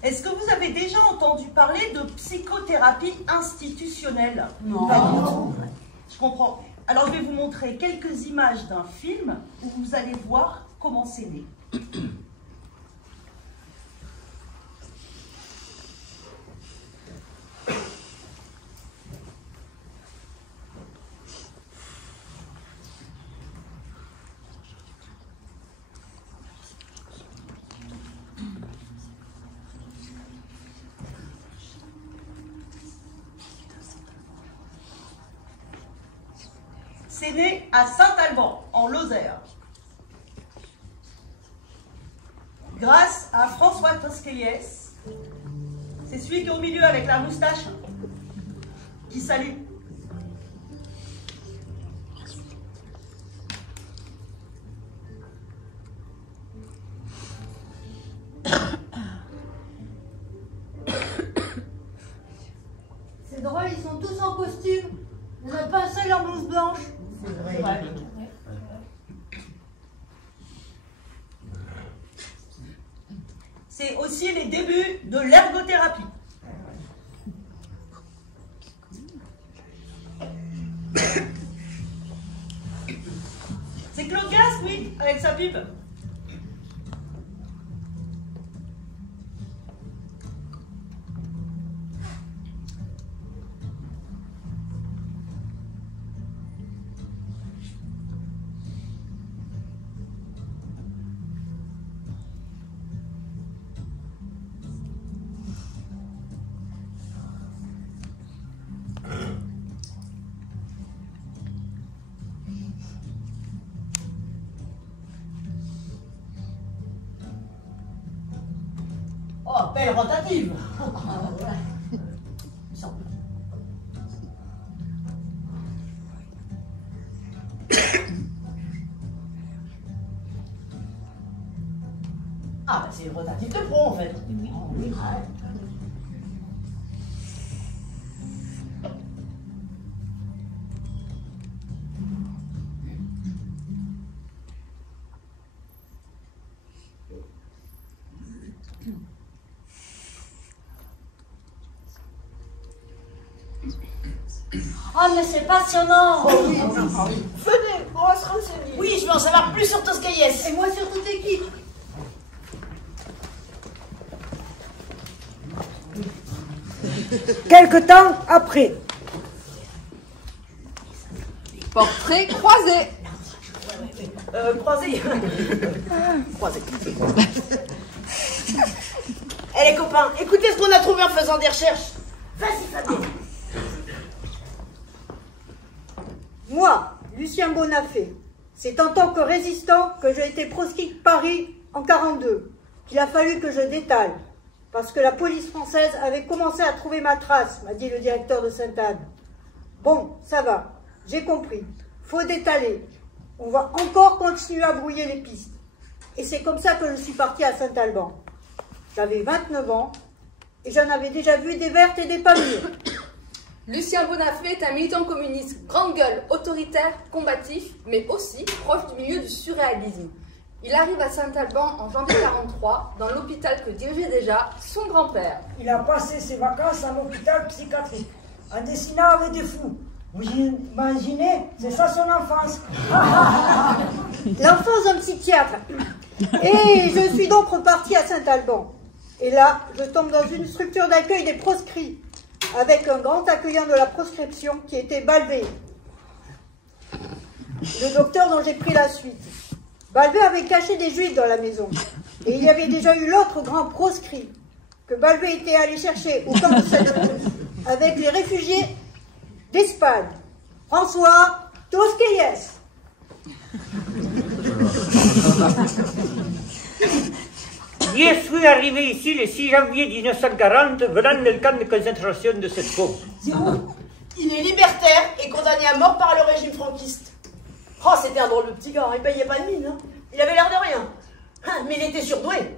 Est-ce que vous avez déjà entendu parler de psychothérapie institutionnelle? Non. Non. Je comprends. Alors je vais vous montrer quelques images d'un film où vous allez voir comment c'est né. C'est né à Saint-Alban, en Lozère. Grâce à François Tosquelles, c'est celui qui est au milieu avec la moustache, qui salue. C'est drôle, ils sont tous en costume. Il n'y en a pas un seul en blouse blanche. C'est vrai. C'est aussi les débuts de l'ergothérapie. C'est Claude Gass, oui, avec sa pub. Oh, belle rotative. Ah, bah c'est une rotative de pro en fait. Oui. Ouais. Oh, mais c'est passionnant! Oh, oui. Venez, on va se renseigner. Oui, je veux en savoir plus sur Tosquelles. Et moi sur toute l'équipe. Quelque temps après. Portrait croisé. Croisé. Croisé. Eh les copains, écoutez ce qu'on a trouvé en faisant des recherches. Vas-y Fabien. Moi, Lucien Bonafé, c'est en tant que résistant que j'ai été proscrit de Paris en 1942, qu'il a fallu que je détale, parce que la police française avait commencé à trouver ma trace, m'a dit le directeur de Sainte-Anne. Bon, ça va, j'ai compris, faut détaler, on va encore continuer à brouiller les pistes. Et c'est comme ça que je suis partie à Saint-Alban. J'avais 29 ans, et j'en avais déjà vu des vertes et des pas mûres. Lucien Bonafé est un militant communiste, grande gueule, autoritaire, combatif, mais aussi proche du milieu du surréalisme. Il arrive à Saint-Alban en janvier 1943, dans l'hôpital que dirigeait déjà son grand-père. Il a passé ses vacances à l'hôpital psychiatrique, en dessinant avec des fous. Vous imaginez? C'est ça son enfance. L'enfance d'un psychiatre. Et je suis donc repartie à Saint-Alban. Et là, je tombe dans une structure d'accueil des proscrits, avec un grand accueillant de la proscription qui était Balvé, le docteur dont j'ai pris la suite. Balvé avait caché des juifs dans la maison. Et il y avait déjà eu l'autre grand proscrit que Balvet était allé chercher au camp de Sainte-Rose avec les réfugiés d'Espagne, François Tosquelles. Je suis arrivé ici le 6 janvier 1940 venant du camp de concentration de cette Font. C'est où? Il est libertaire et condamné à mort par le régime franquiste. Oh, c'était un drôle de petit gars, il payait pas de mine. Hein. Il avait l'air de rien. Hein, mais il était surdoué.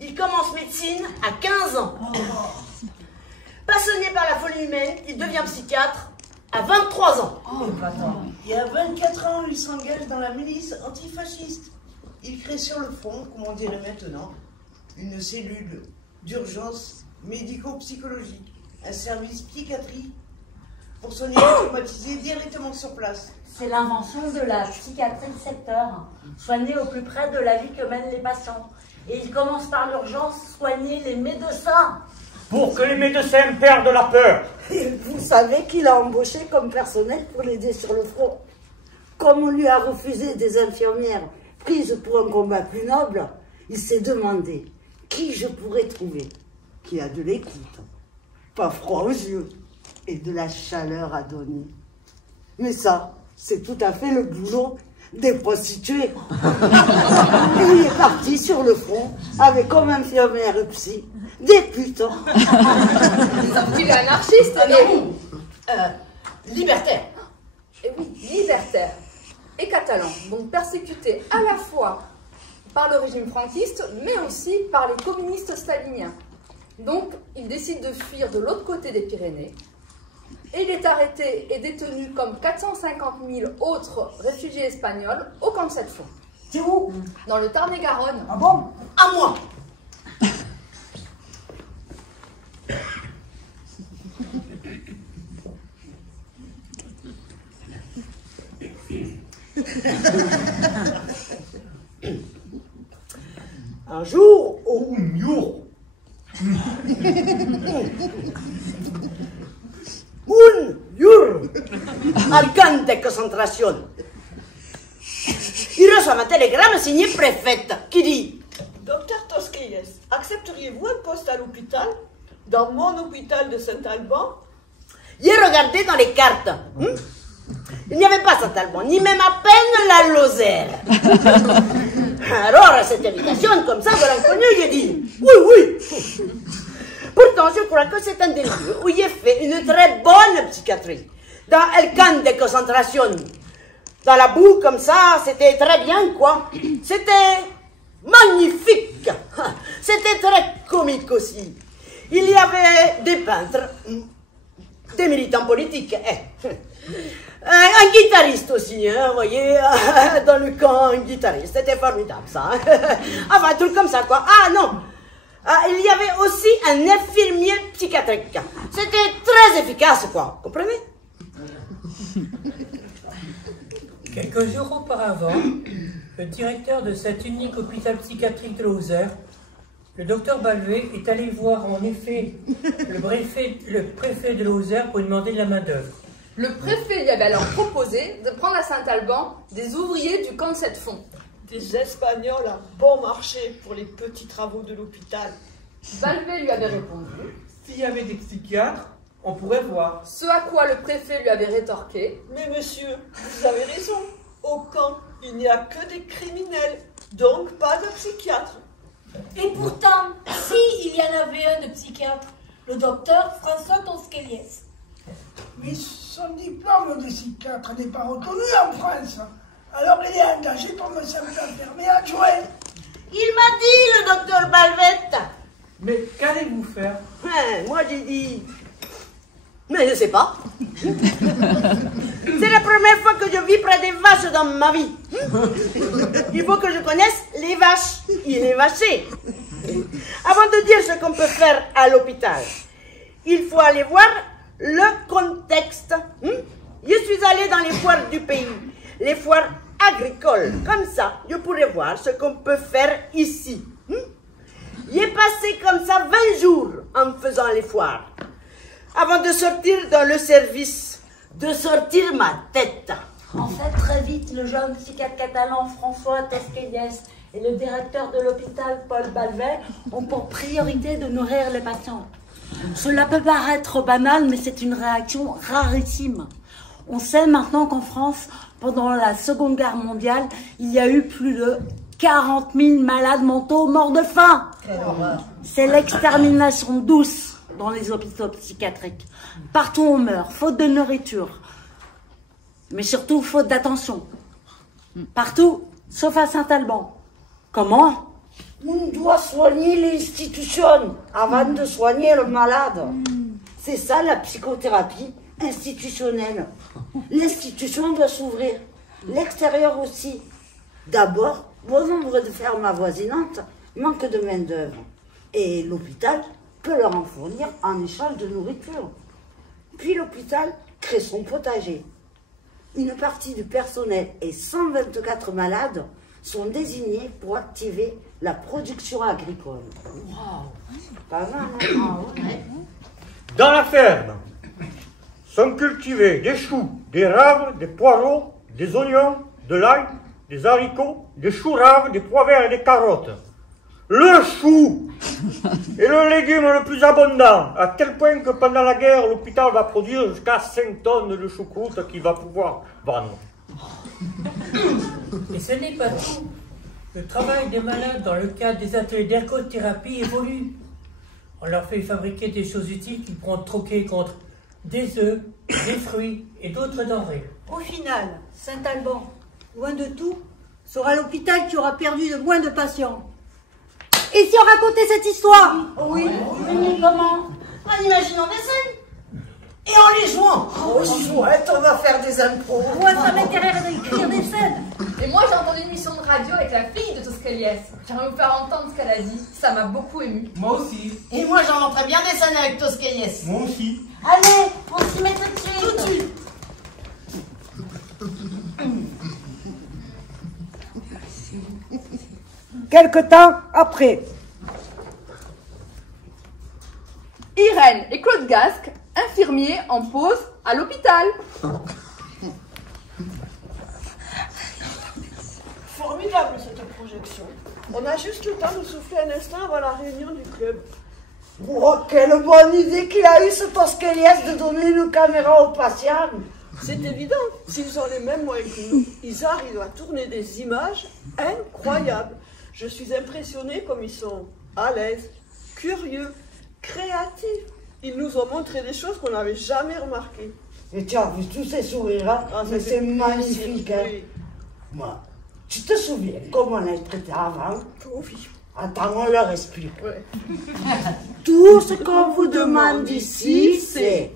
Il commence médecine à 15 ans. Passionné par la folie humaine, il devient psychiatre à 23 ans. Il y a 24 ans, il s'engage dans la milice antifasciste. Il crée sur le front, comme on dirait maintenant, une cellule d'urgence médico-psychologique, un service psychiatrie pour soigner les traumatisés directement sur place. C'est l'invention de la psychiatrie de secteur, soigner au plus près de la vie que mènent les patients. Et il commence par l'urgence, soigner les médecins. Pour que les médecins perdent la peur. Et vous savez qu'il a embauché comme personnel pour l'aider sur le front. Comme on lui a refusé des infirmières prises pour un combat plus noble, il s'est demandé qui je pourrais trouver qui a de l'écoute, pas froid aux yeux et de la chaleur à donner. Mais ça, c'est tout à fait le boulot des prostituées. Et il est parti sur le front avec comme infirmière psy des putains. Il est anarchiste, non. Libertaire. Et oui, libertaire. Et catalan, donc persécuté à la fois par le régime franquiste, mais aussi par les communistes staliniens. Donc, il décide de fuir de l'autre côté des Pyrénées, et il est arrêté et détenu comme 450 000 autres réfugiés espagnols au camp de Sainte-Font. C'est où? Dans le Tarn-et-Garonne. Ah bon? À moi. Un jour, au jour, un jour, al camp de concentration, il reçoit un télégramme signé préfète qui dit: Docteur Tosquelles, accepteriez-vous un poste à l'hôpital? Dans mon hôpital de Saint-Alban? J'ai regardé dans les cartes. Il n'y avait pas Saint-Alban, ni même à peine la Lozère. Alors, à cette invitation, comme ça, de l'inconnu, j'ai dit oui, oui. Pourtant, je crois que c'est un des lieux où j'ai fait une très bonne psychiatrie. Dans le camp de concentration. Dans la boue, comme ça, c'était très bien, quoi. C'était magnifique. C'était très comique aussi. Il y avait des peintres, des militants politiques, un guitariste aussi, hein, vous voyez, dans le camp, un guitariste, c'était formidable ça. Enfin, un truc comme ça, quoi. Ah non, il y avait aussi un infirmier psychiatrique. C'était très efficace, quoi, comprenez? Quelques jours auparavant, le directeur de cet unique hôpital psychiatrique de Lozère, le docteur Balvet, est allé voir en effet le préfet de Lozère pour lui demander de la main-d'œuvre. Le préfet lui avait alors proposé de prendre à Saint-Alban des ouvriers du camp de Sainte-Font. Des Espagnols à bon marché pour les petits travaux de l'hôpital. Balvet lui avait répondu: s'il y avait des psychiatres, on pourrait voir. Ce à quoi le préfet lui avait rétorqué: mais monsieur, vous avez raison. Au camp, il n'y a que des criminels, donc pas de psychiatre. Et pourtant, si il y en avait un de psychiatre, le docteur François Tosquelles. Mais son diplôme de psychiatre n'est pas reconnu en France. Alors il est engagé comme un simple infirmier adjoint. Il m'a dit, le docteur Balvet. Mais qu'allez-vous faire? Moi j'ai dit... Mais je sais pas. C'est la première fois que je vis près des vaches dans ma vie. Il faut que je connaisse les vaches et les vachers. Avant de dire ce qu'on peut faire à l'hôpital, il faut aller voir le contexte. Je suis allée dans les foires du pays, les foires agricoles. Comme ça, je pourrais voir ce qu'on peut faire ici. J'ai passé comme ça 20 jours en faisant les foires, avant de sortir dans le service, de sortir ma tête. En fait, très vite, le jeune psychiatre catalan François Tosquelles et le directeur de l'hôpital, Paul Balvet, ont pour priorité de nourrir les patients. Cela peut paraître banal, mais c'est une réaction rarissime. On sait maintenant qu'en France, pendant la Seconde Guerre mondiale, il y a eu plus de 40 000 malades mentaux morts de faim. C'est l'extermination douce dans les hôpitaux psychiatriques. Partout on meurt, faute de nourriture, mais surtout faute d'attention. Partout, sauf à Saint-Alban. Comment? On doit soigner l'institution avant de soigner le malade. C'est ça la psychothérapie institutionnelle. L'institution doit s'ouvrir, l'extérieur aussi. D'abord, bon nombre de fermes avoisinantes manquent de main-d'œuvre et l'hôpital peut leur en fournir en échange de nourriture. Puis l'hôpital crée son potager. Une partie du personnel et 124 malades sont désignés pour activer la production agricole. Wow. Pas mal, hein? Dans la ferme sont cultivés des choux, des raves, des poireaux, des oignons, de l'ail, des haricots, des choux raves, des pois verts et des carottes. Le chou est le légume le plus abondant, à tel point que pendant la guerre, l'hôpital va produire jusqu'à 5 tonnes de choucroute qu'il va pouvoir vendre. Et ce n'est pas tout. Le travail des malades dans le cadre des ateliers d'ergothérapie évolue. On leur fait fabriquer des choses utiles qu'ils pourront troquer contre des œufs, des fruits et d'autres denrées. Au final, Saint-Alban, loin de tout, sera l'hôpital qui aura perdu le moins de patients. Et si on racontait cette histoire? Oui. Mais comment? En imaginant des scènes. Et en les jouant. Oh, chouette, on va faire des impros. Moi, ça m'intéresse d'écrire des scènes. Et moi, j'ai entendu une émission de radio avec la fille de Toscaliès. J'aimerais vous faire entendre ce qu'elle a dit. Ça m'a beaucoup ému. Moi aussi. Et moi, j'inventerais bien des scènes avec Toscaliès. Moi aussi. Allez, on s'y met tout de suite. Tout de suite. Quelque temps après. Irène et Claude Gasque, infirmiers en pause à l'hôpital. Formidable cette projection. On a juste le temps de souffler un instant avant la réunion du club. Oh, quelle bonne idée qu'il a eu ce Toscaliès de donner une caméra aux patients. C'est évident, s'ils ont les mêmes moyens que nous, ils arrivent à tourner des images incroyables. Je suis impressionnée comme ils sont à l'aise, curieux, créatifs. Ils nous ont montré des choses qu'on n'avait jamais remarquées. Et tu as vu tous ces sourires, hein? Ah, Mais c'est magnifique, hein? Oui. Moi, tu te souviens comment on a traité avant? Oh oui. Attends, on leur explique. Ouais. Tout ce qu'on vous demande ici, c'est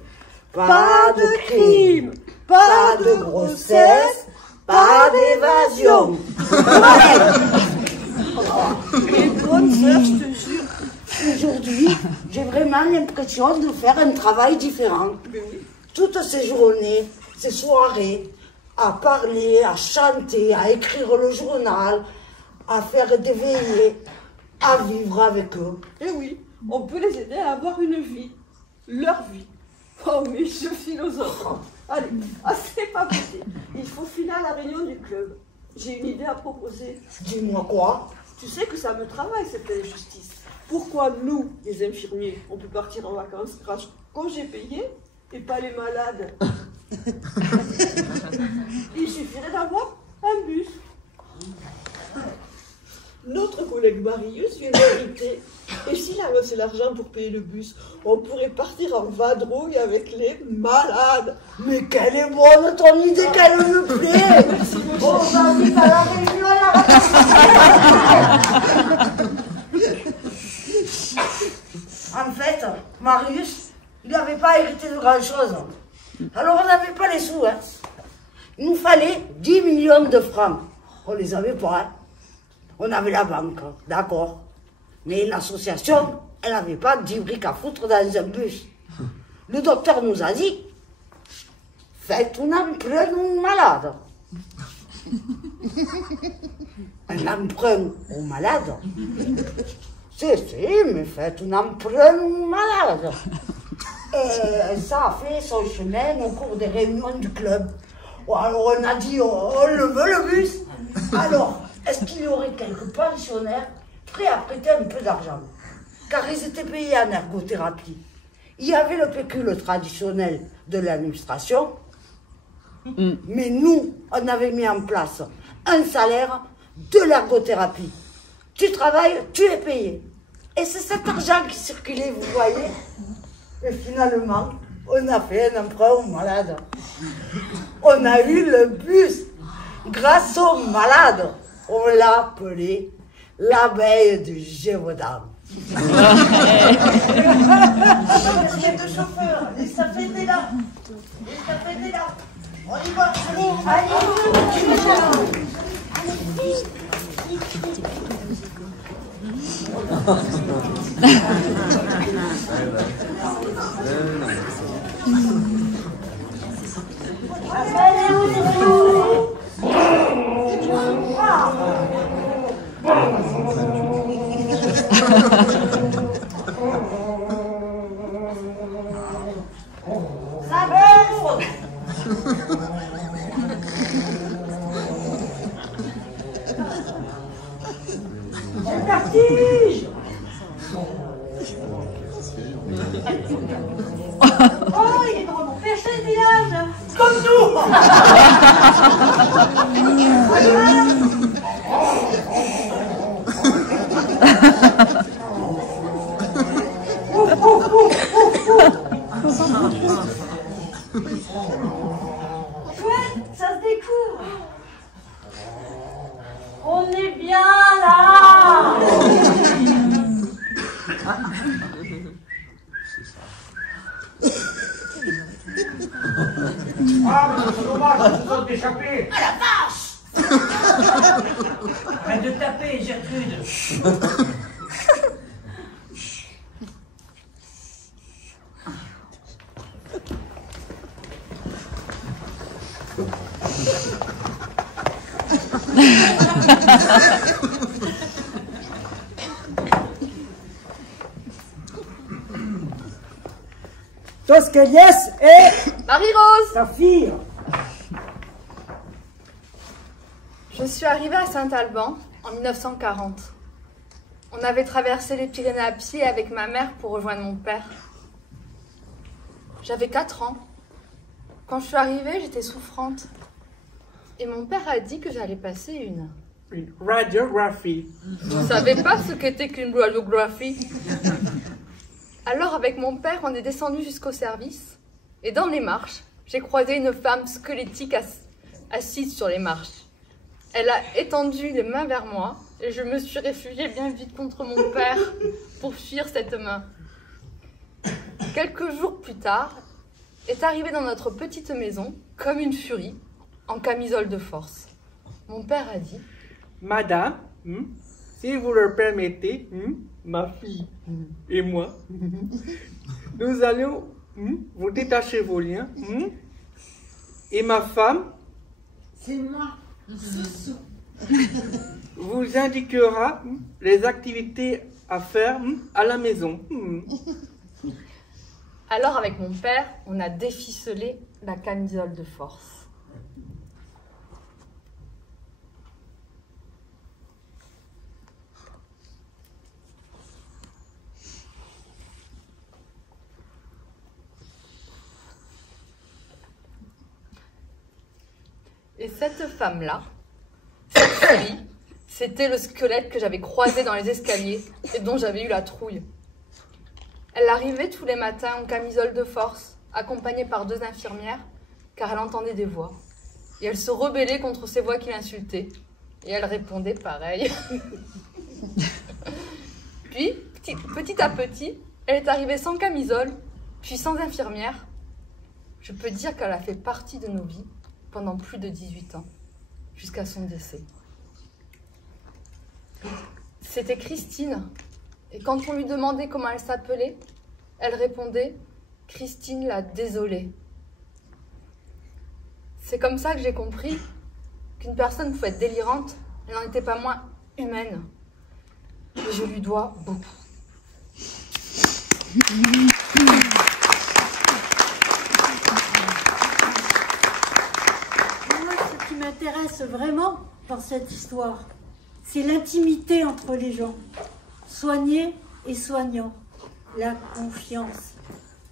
pas de crime, pas de grossesse, pas d'évasion. Et bonne sœur, je te jure. Aujourd'hui, j'ai vraiment l'impression de faire un travail différent. Mais oui. Toutes ces journées, ces soirées, à parler, à chanter, à écrire le journal, à faire des veillées, à vivre avec eux. Et oui, on peut les aider à avoir une vie, leur vie. Oh, mais je philosophe. Allez, c'est pas possible. Il faut filer à la réunion du club. J'ai une idée à proposer. Dis-moi quoi? Tu sais que ça me travaille cette injustice. Pourquoi nous, les infirmiers, on peut partir en vacances grâce au congé payé et pas les malades? Il suffirait d'avoir un bus. Notre collègue Marius vient d'inviter. Et s'il a reçu l'argent pour payer le bus, on pourrait partir en vadrouille avec les malades. Mais quelle est bonne ton idée, qu'elle me plaît. On va vite à la réunion, En fait, Marius, il n'avait pas hérité de grand-chose. Alors on n'avait pas les sous, hein. Il nous fallait 10 millions de francs. On les avait pas, hein. On avait la banque, d'accord. Mais l'association, elle n'avait pas 10 briques à foutre dans un bus. Le docteur nous a dit, faites un emprunt aux malades. Un emprunt aux malades? Si, mais faites un emprunt aux malades. Et ça a fait son chemin au cours des réunions du club. Alors on a dit, on le veut le bus. Alors, est-ce qu'il y aurait quelques pensionnaires prêts à prêter un peu d'argent? Car ils étaient payés en ergothérapie. Il y avait le pécule traditionnel de l'administration, mais nous, on avait mis en place un salaire de l'ergothérapie. Tu travailles, tu es payé. Et c'est cet argent qui circulait, vous voyez. Et finalement, on a fait un emprunt aux malades. On a eu le bus grâce aux malades. On l'a appelé l'abeille du Gévaudan. Monsieur de chauffeur, les stafettes est là. Les stafettes est là. On y va. Vertige! Oh, il est drôlement perché le village. Comme nous. Chouette, ça se découvre. On est bien là. Ah, mais c'est dommage, vous autres d'échapper. Ah la vache! Arrête de taper, Gertrude. Tosqueliès et Marie-Rose! sa fille. Je suis arrivée à Saint-Alban en 1940. On avait traversé les Pyrénées à pied avec ma mère pour rejoindre mon père. J'avais 4 ans. Quand je suis arrivée, j'étais souffrante. Et mon père a dit que j'allais passer une radiographie. Je ne savais pas ce qu'était qu'une radiographie. Alors, avec mon père, on est descendu jusqu'au service. Et dans les marches, j'ai croisé une femme squelettique assise sur les marches. Elle a étendu les mains vers moi et je me suis réfugiée bien vite contre mon père pour fuir cette main. Quelques jours plus tard, est arrivée dans notre petite maison, comme une furie, en camisole de force. Mon père a dit: Madame, si vous le permettez, ma fille et moi, nous allons vous détacher vos liens. Et ma femme, c'est moi, vous indiquera les activités à faire à la maison. Alors, avec mon père, on a déficelé la camisole de force. Et cette femme-là, cette fille, c'était le squelette que j'avais croisé dans les escaliers et dont j'avais eu la trouille. Elle arrivait tous les matins en camisole de force, accompagnée par 2 infirmières, car elle entendait des voix. Et elle se rebellait contre ces voix qui l'insultaient. Et elle répondait pareil. Puis, petit à petit, elle est arrivée sans camisole, puis sans infirmière. Je peux dire qu'elle a fait partie de nos vies pendant plus de 18 ans, jusqu'à son décès. C'était Christine, et quand on lui demandait comment elle s'appelait, elle répondait « Christine la désolée ». C'est comme ça que j'ai compris qu'une personne pouvait être délirante, elle n'en était pas moins humaine. Et je lui dois beaucoup. Moi, ce qui m'intéresse vraiment dans cette histoire, c'est l'intimité entre les gens, soignés et soignants, la confiance.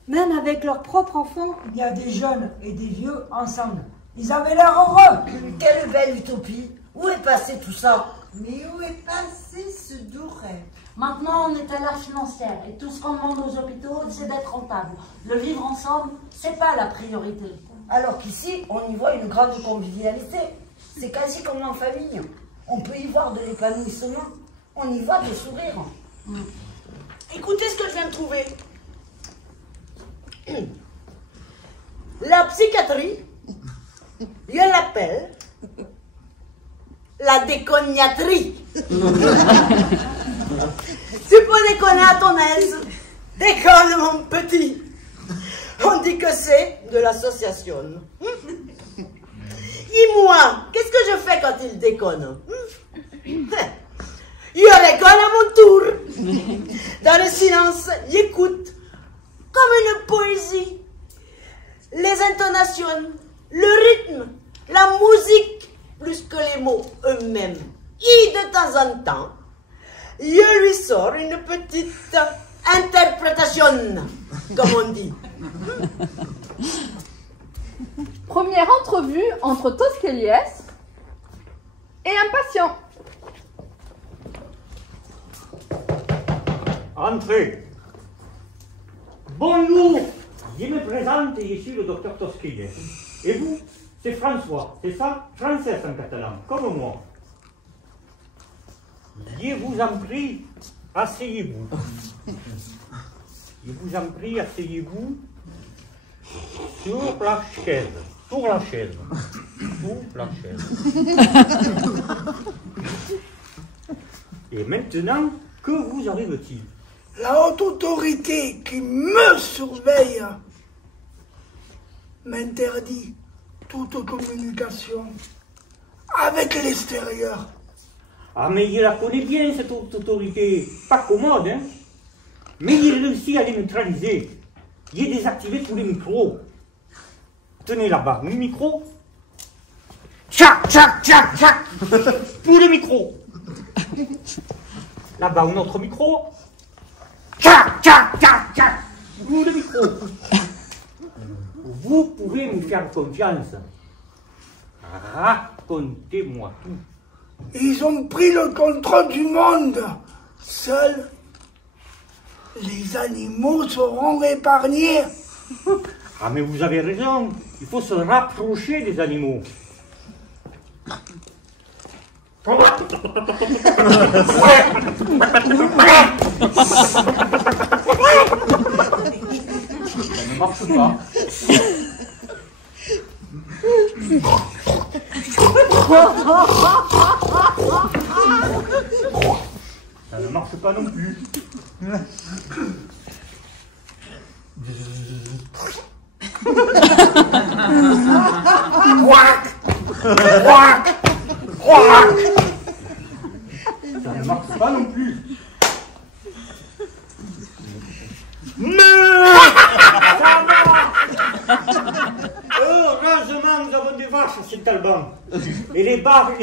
Même avec leurs propres enfants. Il y a des jeunes et des vieux ensemble. Ils avaient l'air heureux. Quelle belle utopie. Où est passé tout ça? Mais où est passé ce doux rêve? Maintenant, on est à l'ère financière et tout ce qu'on demande aux hôpitaux, c'est d'être rentable. Le vivre ensemble, c'est pas la priorité. Alors qu'ici, on y voit une grande convivialité. C'est quasi comme en famille. On peut y voir de l'épanouissement. On y voit des sourires. Écoutez ce que je viens de trouver. La psychiatrie, je l'appelle la décognaterie. Tu peux déconner à ton aise. Déconne, mon petit. On dit que c'est de l'association. Et moi, qu'est-ce que je fais quand il déconne? Je déconne à mon tour. Dans le silence, j'écoute comme une poésie. Les intonations, le rythme, la musique, plus que les mots eux-mêmes. Et de temps en temps, je lui sors une petite interprétation, comme on dit. Première entrevue entre Tosqueliès et un patient. Entrez. Bonjour. Je me présente et je suis le docteur Tosqueliès. Et vous, c'est François, c'est ça? Français en catalan, comme moi. Je vous en prie, asseyez-vous. Je vous en prie, asseyez-vous sur la chaise. Sur la chaise. Sur la chaise. Et maintenant, que vous arrive-t-il? La haute autorité qui me surveille m'interdit toute communication avec l'extérieur. Ah, mais il la connaît bien, cette autorité. Pas commode, hein. Mais il réussit à les neutraliser. Il a désactivé tous les micros. Tenez là-bas, un micro. Tchac, tchac, tchac, tchac. Tous les micros. Là-bas, un autre micro. Tchac, tchac, tchac, tchac. Tous les micros. Vous pouvez me faire confiance. Racontez-moi tout. Ils ont pris le contrôle du monde. Seuls les animaux seront épargnés. Ah, mais vous avez raison. Il faut se rapprocher des animaux. Ça ne marche pas. Ça ne marche pas non plus. Ça ne marche pas non plus. Heureusement, nous avons des vaches à Saint-Alban. Et les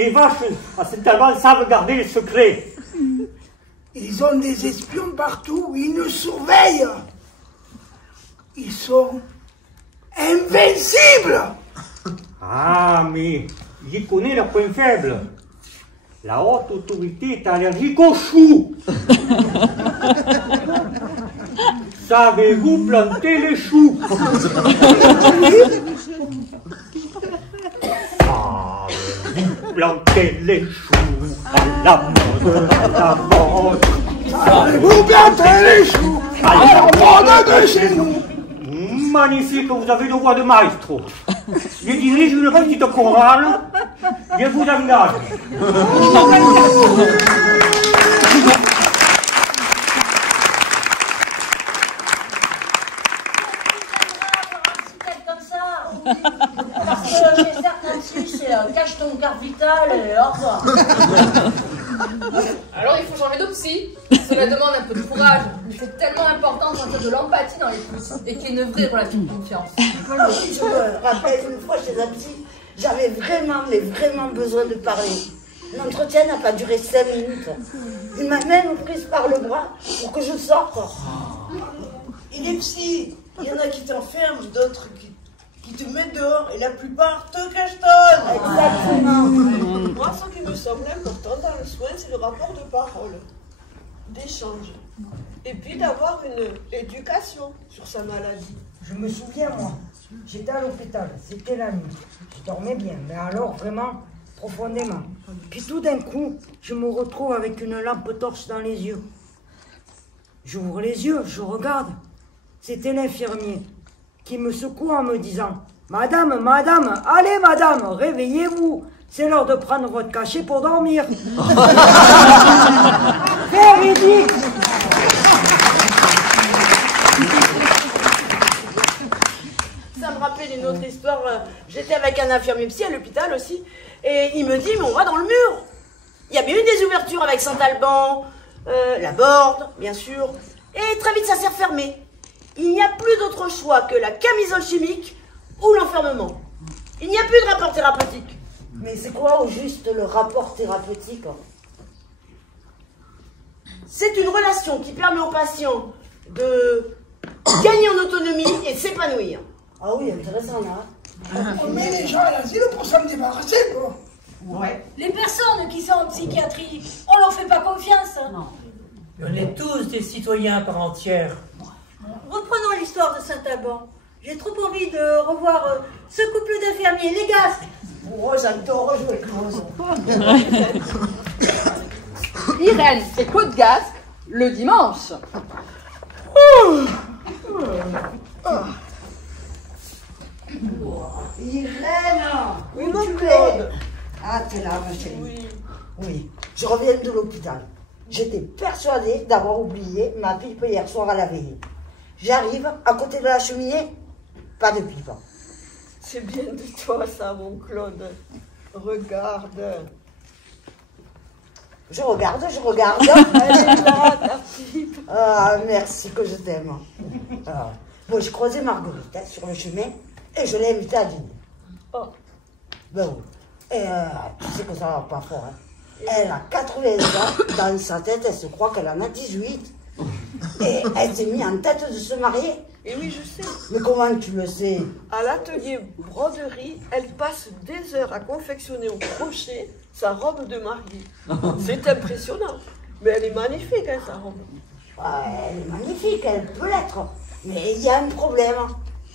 vaches à Saint-Alban savent garder les secrets. Ils ont des espions partout, ils nous surveillent. Ils sont invincibles. Ah, mais j'y connais leur point faible. La haute autorité est allergique aux choux. Savez-vous planter les choux? Savez-vous planter les choux à la mode, à la mode? Savez-vous planter les choux à la mode de chez nous? Magnifique, vous avez le voix de maestro. Je dirige une petite chorale, je vous engage. Parce que j'ai certains trucs, cache ton carte vitale et au revoir. Alors il faut changer de psy. Cela demande un peu de courage, mais c'est tellement important de sentir de l'empathie dans les pouces et qu'il y ait une vraie relation de confiance. Je me rappelle une fois chez un psy, j'avais vraiment, mais vraiment besoin de parler. L'entretien n'a pas duré 5 minutes. Il m'a même prise par le bras pour que je sorte. Il est psy. Il y en a qui t'enferment, d'autres qui te mettent dehors et la plupart te cachetonnent. Exactement. Moi, ce qui me semble important dans le soin, c'est le rapport de parole, d'échange. Et puis d'avoir une éducation sur sa maladie. Je me souviens, moi, j'étais à l'hôpital, c'était la nuit. Je dormais bien, mais alors vraiment profondément. Puis tout d'un coup, je me retrouve avec une lampe torche dans les yeux. J'ouvre les yeux, je regarde. C'était l'infirmier qui me secoue en me disant « Madame, madame, allez madame, réveillez-vous, c'est l'heure de prendre votre cachet pour dormir. » Véridique. Ça me rappelle une autre histoire. J'étais avec un infirmier psy à l'hôpital aussi, et il me dit, mais on va dans le mur. Il y a bien eu des ouvertures avec Saint-Alban, la Borde, bien sûr, et très vite ça s'est refermé. Il n'y a plus d'autre choix que la camisole chimique ou l'enfermement. Il n'y a plus de rapport thérapeutique. Mais c'est quoi au juste le rapport thérapeutique? C'est une relation qui permet aux patients de gagner en autonomie et de s'épanouir. Ah oui, intéressant là. On met les gens à l'asile pour s'en débarrasser, quoi. Ouais. Les personnes qui sont en psychiatrie, on leur fait pas confiance. Non. On est tous des citoyens à part entière. Reprenons l'histoire de Saint-Alban. J'ai trop envie de revoir ce couple d'infirmiers, les gars. Oh, j'adore jouer close. Il réalise ses côtes gasques le dimanche. Irène, Oui, où mon tu Claude. es? Ah, t'es là, ma chérie. Oui. Oui, je reviens de l'hôpital. J'étais persuadée d'avoir oublié ma pipe hier soir à la veillée. J'arrive à côté de la cheminée, pas de pipe. C'est bien de toi ça, mon Claude. Regarde. Je regarde. Elle est là, ta pipe. Ah, merci que je t'aime. Bon, j'ai croisé Marguerite sur le chemin et je l'ai invitée à dîner. Oh. Ben oui. Et tu sais que ça va pas fort. Hein. Elle a 80 ans, dans sa tête, elle se croit qu'elle en a 18. Et elle s'est mise en tête de se marier. Et oui, je sais. Mais comment tu le sais? À l'atelier broderie, elle passe des heures à confectionner au crochet sa robe de mariée. C'est impressionnant. Mais elle est magnifique, hein, sa robe. Elle est magnifique, elle peut l'être. Mais il y a un problème.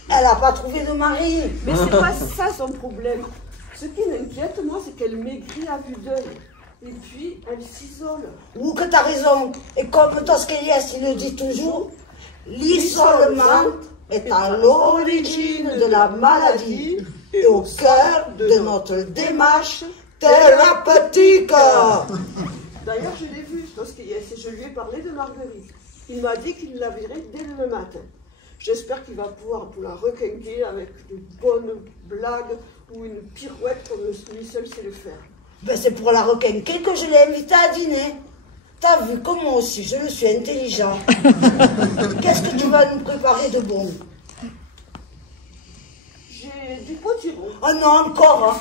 Elle n'a pas trouvé de mari. Mais c'est pas ça son problème. Ce qui m'inquiète, moi, c'est qu'elle maigrit à vue d'œil. Et puis, elle s'isole. Ou que t'as raison. Et comme Tosqueliès, il le dit toujours, l'isolement est à l'origine de la maladie et au cœur de notre démarche thérapeutique. D'ailleurs, je l'ai vu, Tosqueliès, et je lui ai parlé de Marguerite. Il m'a dit qu'il la verrait dès le matin. J'espère qu'il va pouvoir la requinquer avec de bonnes blagues ou une pirouette comme lui seul sait le faire. Ben c'est pour la requinquer que je l'ai invitée à dîner. T'as vu comme moi aussi, je le suis intelligent. Qu'est-ce que tu vas nous préparer de bon? J'ai du potiron. Oh non, encore, hein.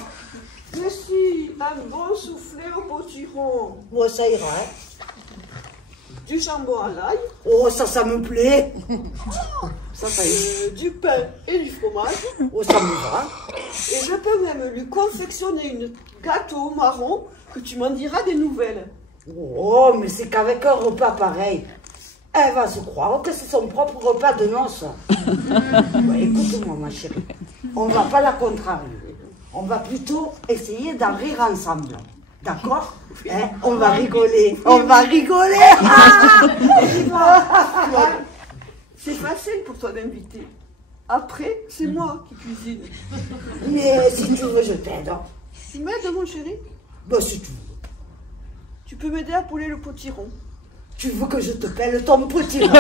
Mais si, un bon soufflé au potiron. Ouais, ça ira, hein. Du jambon à l'ail. Oh, ça me plaît. Du pain et du fromage. Oh, ça me va. Et je peux même lui confectionner une gâteau marron que tu m'en diras des nouvelles. Oh, mais c'est qu'avec un repas pareil, elle va se croire que c'est son propre repas de noces. Ouais, écoute-moi, ma chérie, on va pas la contrarier. On va plutôt essayer d'en rire ensemble. D'accord? Hein? On va rigoler. On va rigoler. C'est facile pour toi d'inviter. Après, c'est moi qui cuisine. Mais si tu veux, je t'aide. Tu m'aides, mon chéri? Bah, si tu veux. Tu peux m'aider à pouler le potiron. Tu veux que je te pèle ton potiron?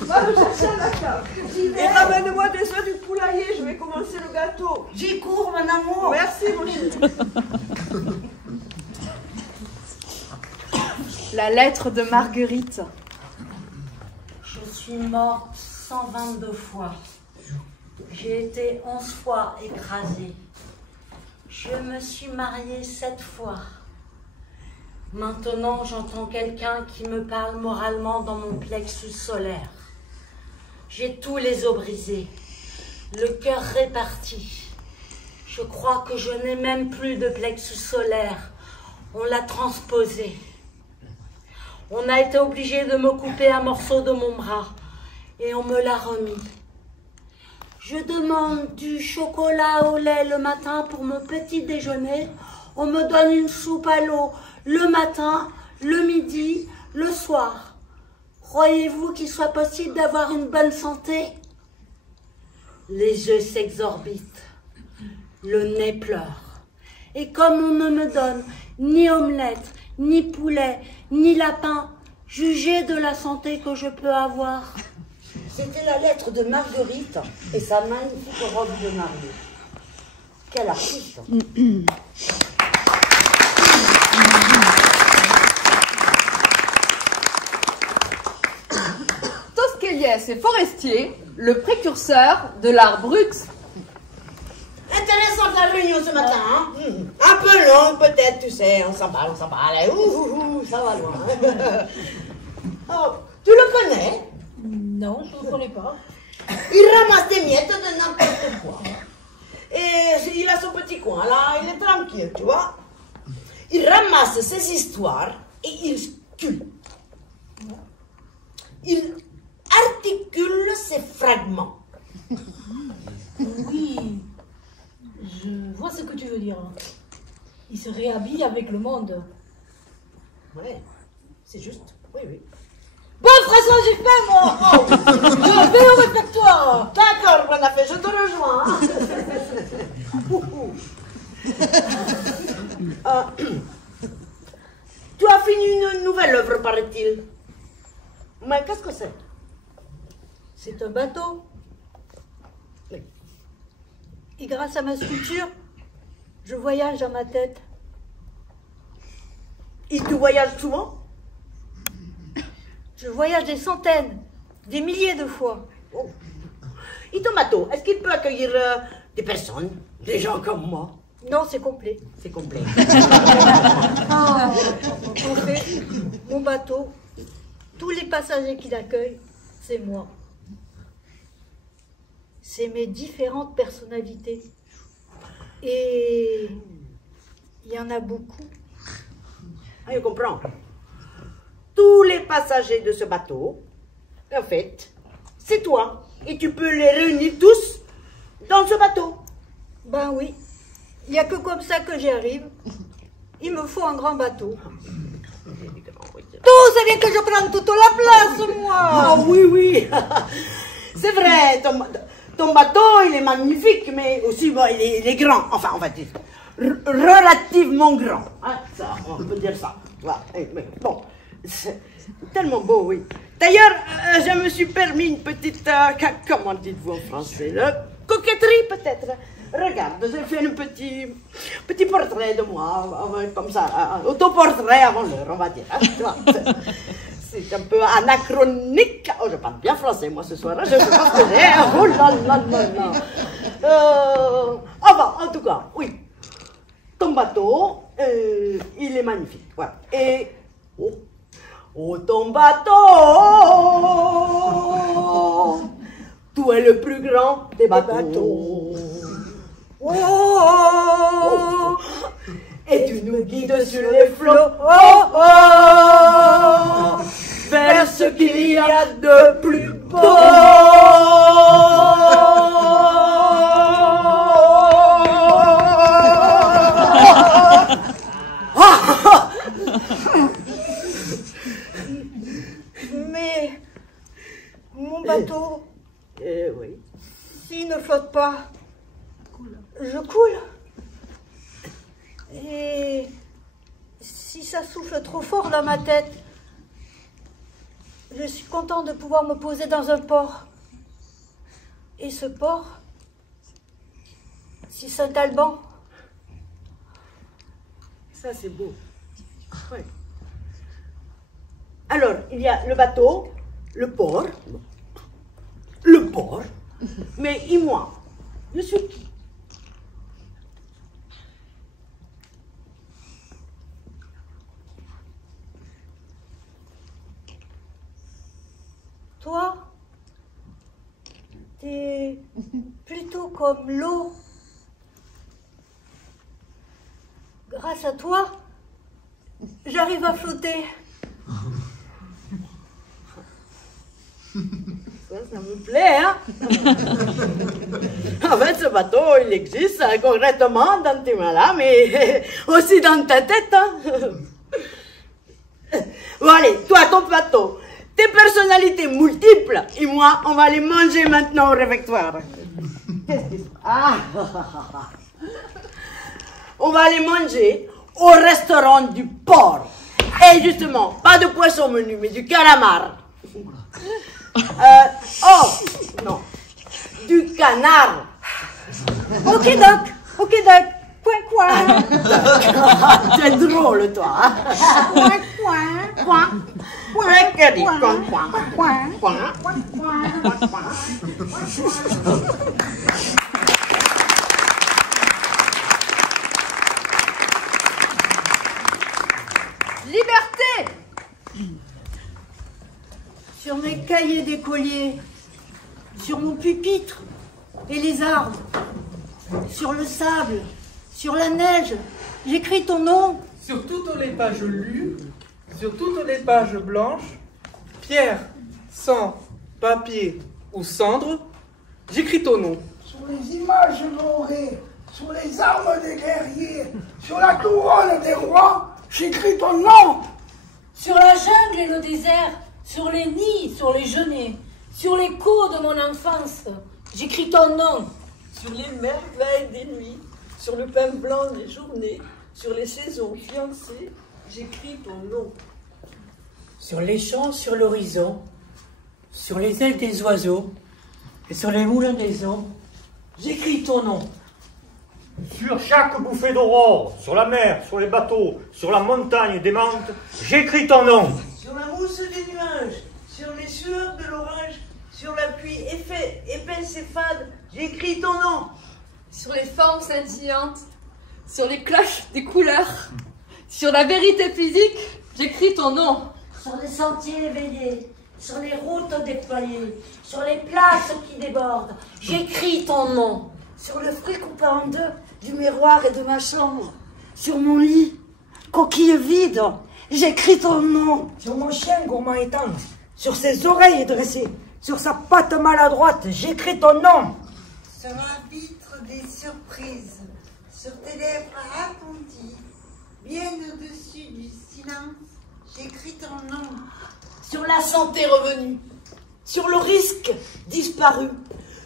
Va me chercher à la cave. Et ramène-moi des œufs du poulailler, je vais commencer le gâteau. J'y cours, mon amour. Merci, mon chéri. La lettre de Marguerite. Je suis morte 122 fois. J'ai été 11 fois écrasée. Je me suis mariée 7 fois. Maintenant, j'entends quelqu'un qui me parle moralement dans mon plexus solaire. J'ai tous les os brisés, le cœur réparti. Je crois que je n'ai même plus de plexus solaire. On l'a transposé. On a été obligé de me couper un morceau de mon bras et on me l'a remis. Je demande du chocolat au lait le matin pour mon petit déjeuner. On me donne une soupe à l'eau le matin, le midi, le soir. Croyez-vous qu'il soit possible d'avoir une bonne santé? Les yeux s'exorbitent, le nez pleure. Et comme on ne me donne ni omelette, ni poulet, ni lapin, jugez de la santé que je peux avoir. C'était la lettre de Marguerite et sa magnifique robe de mariée. Quelle artiste! Tosqueliès est forestier, le précurseur de l'art brut. Intéressante la réunion ce matin, hein? Un peu longue peut-être, tu sais, on s'en parle, ça va loin. Oh, tu le connais? Non, je ne le connais pas. Il ramasse des miettes de n'importe quoi. Et il a son petit coin là, il est tranquille, tu vois. Il ramasse ses histoires et il sculpte. Il articule ses fragments. Oui, je vois ce que tu veux dire. Il se réhabille avec le monde. Ouais, c'est juste, oui. Bon, François, j'ai faim, moi. Oh, je vais au répertoire. D'accord, Bonafé, je te rejoins. Tu as fini une nouvelle œuvre, paraît-il. Mais qu'est-ce que c'est? C'est un bateau. Oui. Et grâce à ma sculpture, je voyage dans ma tête. Et tu voyages souvent? Je voyage des centaines, des milliers de fois. Oh. Et ton bateau, est-ce qu'il peut accueillir des personnes, des gens comme moi? Non, c'est complet. C'est complet. En fait, mon bateau, tous les passagers qui l'accueillent, c'est moi. C'est mes différentes personnalités. Et il y en a beaucoup. Ah, je comprends. Tous les passagers de ce bateau, en fait, c'est toi. Et tu peux les réunir tous dans ce bateau. Ben oui. Il n'y a que comme ça que j'y arrive. Il me faut un grand bateau. Tout, ça vient que je prends toute la place, moi. Ah oui. C'est vrai, ton bateau, il est magnifique, mais aussi, bon, il est grand. Enfin, on va dire, relativement grand. Hein, ça, on peut dire ça. Voilà. Mais bon, c'est tellement beau, oui. D'ailleurs, je me suis permis une petite, comment dites-vous en français, coquetterie peut-être. Regarde, j'ai fait un petit portrait de moi, comme ça, un autoportrait avant l'heure, on va dire. Hein, tu vois. C'est un peu anachronique. Oh, je parle bien français, moi, ce soir. Je sais pas ce que j'ai. Oh là là là là. Enfin, en tout cas, oui. Ton bateau, il est magnifique. Voilà. Et, ton bateau, tu es le plus grand des bateaux. Et tu nous guides sur les flots. Vers ce qu'il y a de plus beau. Mais mon bateau, oui. s'il ne flotte pas, je coule. Et si ça souffle trop fort dans ma tête, je suis content de pouvoir me poser dans un port. Et ce port, c'est Saint-Alban. Ça, c'est beau. Ouais. Alors, il y a le bateau, le port, mais et moi, je suis qui? Toi, t'es plutôt comme l'eau. Grâce à toi, j'arrive à flotter. Ça me plaît, hein? En fait, ce bateau, il existe concrètement dans tes mains là, mais aussi dans ta tête, hein? Bon, allez, toi, ton plateau, tes personnalités multiples, et moi, on va les manger maintenant au réfectoire. Qu'est-ce qui se passe? On va les manger au restaurant du port. Et justement, pas de poisson au menu, mais du calamar. Oh, non, du canard. Ok, Doc, coin, coin. C'est drôle, toi. Hein? Coin, coin, coin. Liberté! Sur mes cahiers d'écolier, sur mon pupitre et les arbres, sur le sable, sur la neige, j'écris ton nom. Sur toutes les pages lues, sur toutes les pages blanches, pierre, sang, papier ou cendre, j'écris ton nom. Sur les images dorées, sur les armes des guerriers, sur la couronne des rois, j'écris ton nom. Sur la jungle et le désert, sur les nids, sur les genêts, sur les l'écho de mon enfance, j'écris ton nom. Sur les merveilles des nuits, sur le pain blanc des journées, sur les saisons fiancées, j'écris ton nom. Sur les champs, sur l'horizon, sur les ailes des oiseaux et sur les moulins des eaux, j'écris ton nom. Sur chaque bouffée d'aurore, sur la mer, sur les bateaux, sur la montagne des menthes, j'écris ton nom. Sur la mousse des nuages, sur les sueurs de l'orage, sur la pluie épaisse et fade, j'écris ton nom. Sur les formes scintillantes, sur les cloches des couleurs, sur la vérité physique, j'écris ton nom. Sur les sentiers éveillés, sur les routes déployées, sur les places qui débordent, j'écris ton nom. Sur le fruit coupé en deux du miroir et de ma chambre, sur mon lit, coquille vide, j'écris ton nom. Sur mon chien gourmand et tendre, sur ses oreilles dressées, sur sa patte maladroite, j'écris ton nom. Sur la vitre des surprises, sur tes lèvres appenties, bien au-dessus du silence, j'écris ton nom. Sur la santé revenue, sur le risque disparu,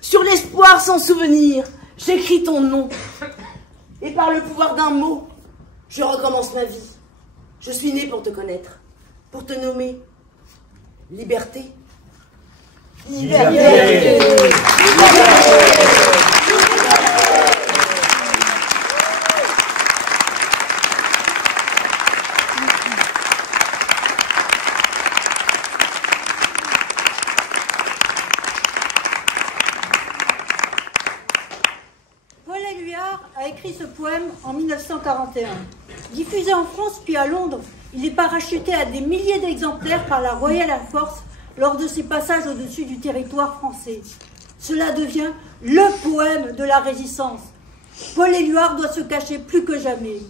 sur l'espoir sans souvenir, j'écris ton nom. Et par le pouvoir d'un mot, je recommence ma vie. Je suis née pour te connaître, pour te nommer Liberté. Liberté. Paul Éluard a écrit ce poème en 1941. Diffusé en France puis à Londres, il est parachuté à des milliers d'exemplaires par la Royal Air Force lors de ses passages au-dessus du territoire français. Cela devient le poème de la résistance. Paul Éluard doit se cacher plus que jamais.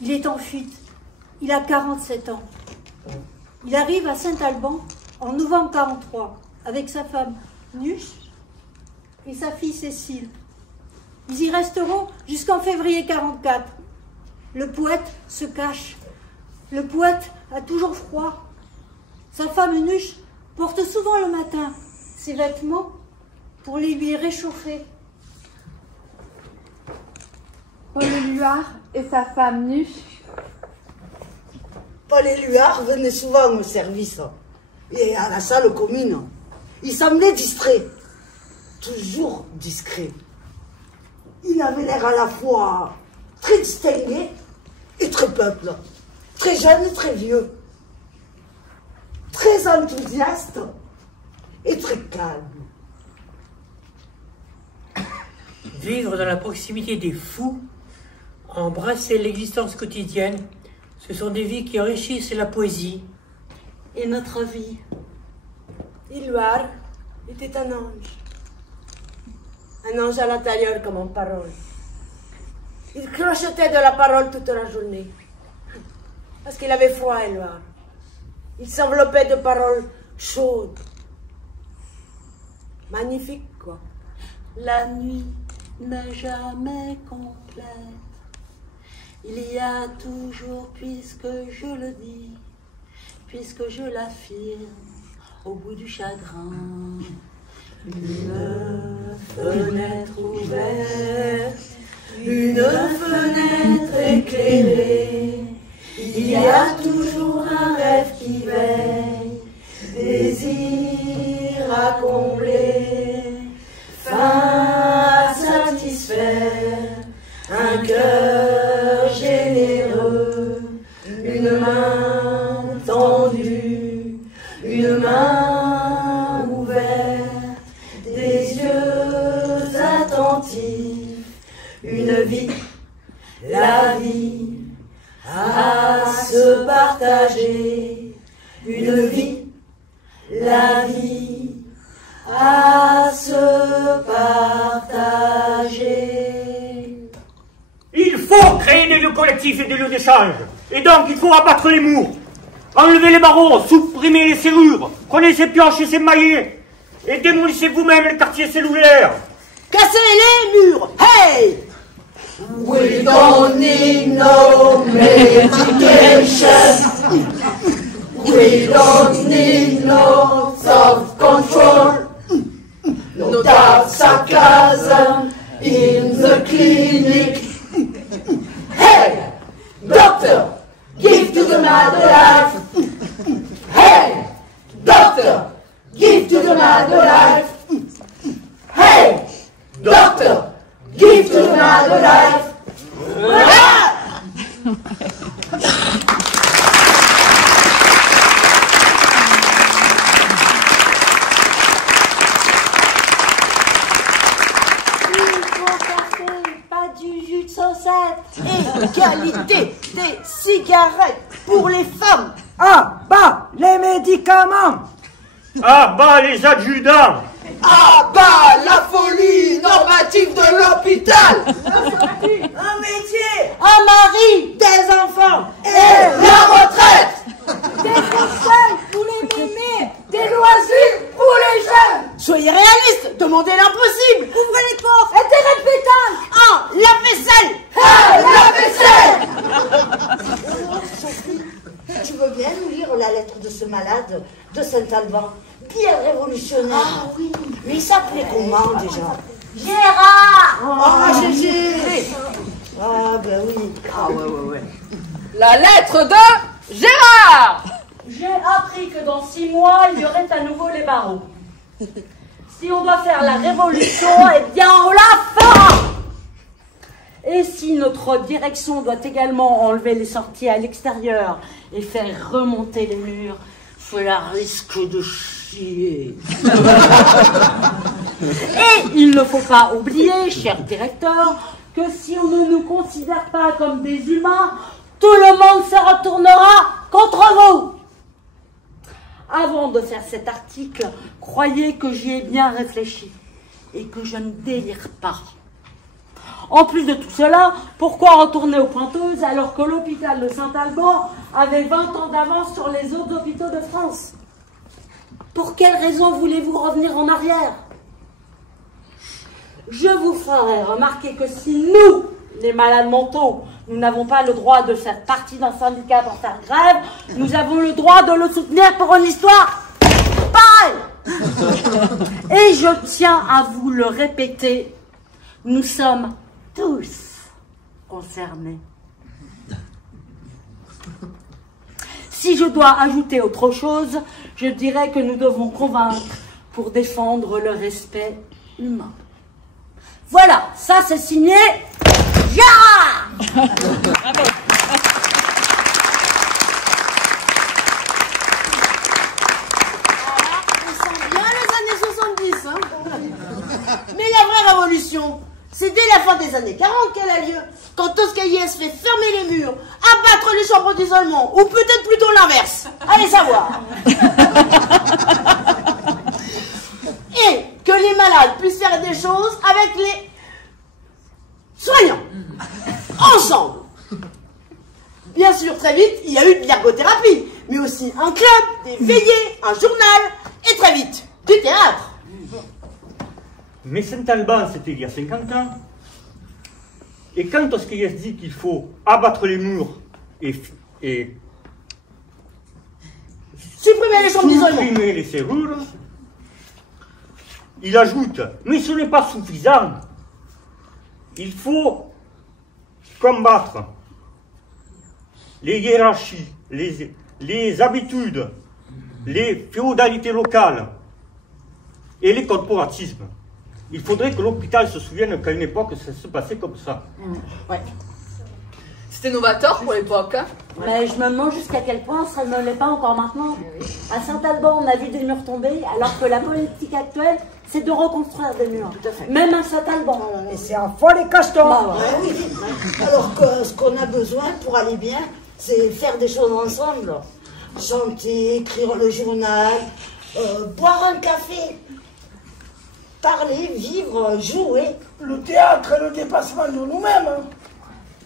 Il est en fuite. Il a 47 ans. Il arrive à Saint-Alban en novembre 1943 avec sa femme Nuche et sa fille Cécile. Ils y resteront jusqu'en février 1944. Le poète se cache. Le poète a toujours froid. Sa femme Nuche porte souvent le matin ses vêtements pour les lui réchauffer. Paul Éluard et sa femme Nuche. Paul Éluard venait souvent au service et à la salle commune. Il semblait distrait, toujours discret. Il avait l'air à la fois très distingué et très peuple, très jeune, très vieux, très enthousiaste et très calme. Vivre dans la proximité des fous, embrasser l'existence quotidienne, ce sont des vies qui enrichissent la poésie. Et notre vie. Éluard était un ange. Un ange à l'intérieur comme en parole. Il crochetait de la parole toute la journée. Parce qu'il avait froid, Éluard. Il s'enveloppait de paroles chaudes. Magnifique, quoi. La nuit n'est jamais complète. Il y a toujours, puisque je le dis, puisque je l'affirme, au bout du chagrin, une fenêtre ouverte, une fenêtre éclairée. Il y a toujours un rêve qui veille, désir à combler, faim à satisfaire, un cœur généreux, une main tendue, une main ouverte, des yeux attentifs, une vie, la vie à se partager, une vie, la vie à se partager. Il faut créer des lieux collectifs et des lieux d'échange. Et donc, il faut abattre les murs, enlever les barreaux, supprimer les serrures, prenez ces pioches et ces maillets, et démolissez vous-même les quartiers cellulaires. Cassez les murs, hey! We don't need no medication. We don't need no self-control. No dark sarcasm in the clinic. Hey, doctor, give to the man the life. Hey, doctor, give to the man the life. Hey, doctor, give to the man the life. Égalité des cigarettes pour les femmes. Ah bah, les médicaments. Ah bah, les adjudants. Ah bah, la folie normative de l'hôpital. Un métier, un mari, des enfants et la retraite. Des conseils pour les mémés, des loisirs pour les jeunes. Soyez réalistes, demandez l'impossible. Ouvrez les portes et des répétables. Ah, la vaisselle. La vaisselle. Sophie, tu veux bien nous lire la lettre de ce malade de Saint-Alban, bien révolutionnaire? Ah oui. Il s'appelait comment déjà? Gérard. Ah, Gégé. Ah ben oui. Ah ouais. La lettre de Gérard. J'ai appris que dans 6 mois, il y aurait à nouveau les barreaux. Si on doit faire la révolution, eh bien on la fera. Et si notre direction doit également enlever les sorties à l'extérieur et faire remonter les murs, cela risque de chier. Et il ne faut pas oublier, cher directeur, que si on ne nous considère pas comme des humains, tout le monde se retournera contre vous. Avant de faire cet article, croyez que j'y ai bien réfléchi et que je ne délire pas. En plus de tout cela, pourquoi retourner aux Pointeuses alors que l'hôpital de Saint-Alban avait 20 ans d'avance sur les autres hôpitaux de France? Pour quelle raison voulez-vous revenir en arrière? Je vous ferai remarquer que si nous, les malades mentaux, nous n'avons pas le droit de faire partie d'un syndicat pour faire grève, nous avons le droit de le soutenir pour une histoire pareille. Et je tiens à vous le répéter, nous sommes tous concernés. Si je dois ajouter autre chose, je dirais que nous devons convaincre pour défendre le respect humain. Voilà, ça c'est signé Gérard. Bravo. On sent bien les années 70, hein. Mais la vraie révolution, c'est dès la fin des années 40 qu'elle a lieu, quand Toscaïès fait fermer les murs, abattre les chambres d'isolement, ou peut-être plutôt l'inverse. Allez savoir. malades puissent faire des choses avec les soignants. Ensemble. Bien sûr, très vite, il y a eu de l'ergothérapie, mais aussi un club, des veillées, un journal, et très vite, du théâtre. Mais Saint-Alban, c'était il y a 50 ans. Et quand Tosquelles dit qu'il faut abattre les murs et supprimer les chambres d'isolement, supprimer les serrures, il ajoute, mais ce n'est pas suffisant. Il faut combattre les hiérarchies, les habitudes, les féodalités locales et les corporatismes. Il faudrait que l'hôpital se souvienne qu'à une époque, ça se passait comme ça. Ouais. C'était novateur pour l'époque. Hein. Mais je me demande jusqu'à quel point ça ne l'est pas encore maintenant. À Saint-Alban, on a vu des murs tomber, alors que la politique actuelle, c'est de reconstruire des murs. Tout à fait. Même à Saint-Alban. Et c'est un foie les cachetons. Bah, ouais, oui. Alors que ce qu'on a besoin pour aller bien, c'est faire des choses ensemble. Chanter, écrire le journal, boire un café, parler, vivre, jouer. Le théâtre et le dépassement de nous-mêmes. Hein.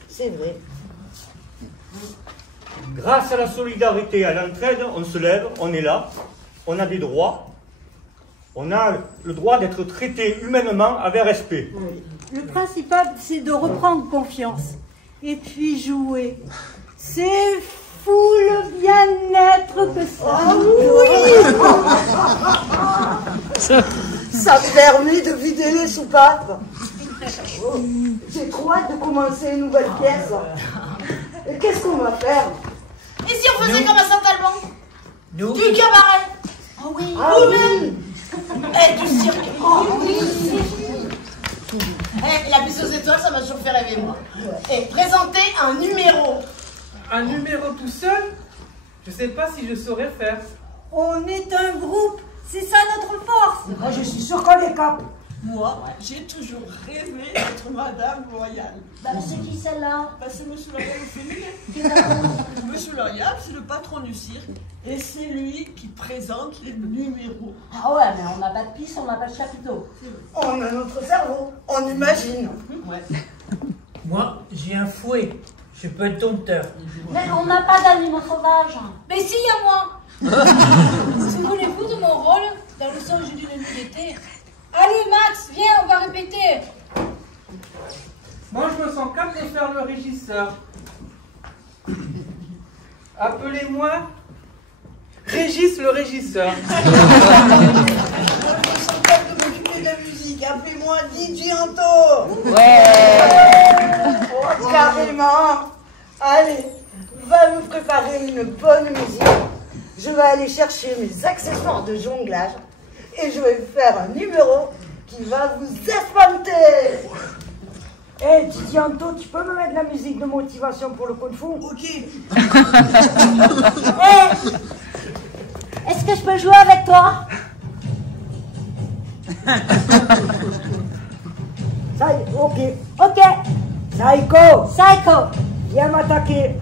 C'est vrai. Grâce à la solidarité et à l'entraide, on se lève, on est là, on a des droits, on a le droit d'être traité humainement avec respect. Le principal, c'est de reprendre confiance. Et puis jouer. C'est fou le bien-être que ça. Ah oui. Ça me permet de vider les soupapes. Oh, j'ai trop hâte de commencer une nouvelle pièce. Et qu'est-ce qu'on va faire? Et si on faisait comme à Saint-Alban? Nous. Du cabaret. Oh oui. Ah oui. Et du cirque. Oh oui. La puce aux étoiles, ça m'a toujours fait rêver, moi. Et présenter un numéro. Un numéro tout seul? Je sais pas si je saurais faire. On est un groupe. C'est ça notre force. Moi, je suis sûr qu'on les capte. Moi, j'ai toujours rêvé d'être Madame Loyal. Bah, c'est qui celle-là? Bah, c'est Monsieur Loyal au féminin. Monsieur Loyal, c'est le patron du cirque. Et c'est lui qui présente les numéros. Ah ouais, mais on n'a pas de piste, on n'a pas de chapiteau. On a notre cerveau, on imagine. Ouais. Moi, j'ai un fouet. Je peux être dompteur. Mais on n'a pas d'animaux sauvages. Mais si, y a moi. Souvenez-vous de mon rôle dans le songe d'une nuit d'été. Allez Max, viens, on va répéter. Moi, je me sens capable de faire le régisseur. Appelez-moi Régis le régisseur. Moi, je me sens capable de m'occuper de la musique. Appelez-moi DJ Anto. Ouais. Oh, carrément. Allez, va nous préparer une bonne musique. Je vais aller chercher mes accessoires de jonglage et je vais faire un numéro qui va vous espanter. Hé, Didi Anto, tu peux me mettre de la musique de motivation pour le kung fu? Ok. Hey, est-ce que je peux jouer avec toi? Ça y est, ok. Ok. Psycho, Psycho. viens m'attaquer.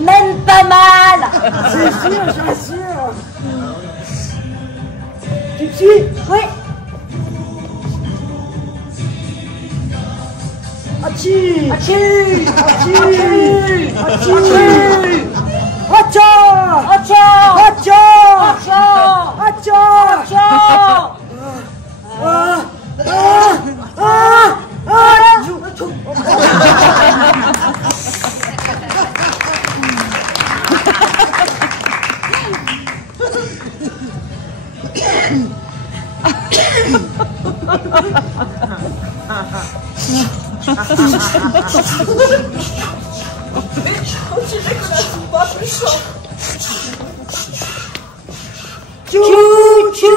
Même pas mal. C'est sûr, je suis sûr. Tu me suis? Oui. Hachi! Hachi! Hachi! Hachi! Hacha! Hacha! Hacha! Hacha! Hacha! Hacha! On dirait que la soupape est chaude. Chou! Chou!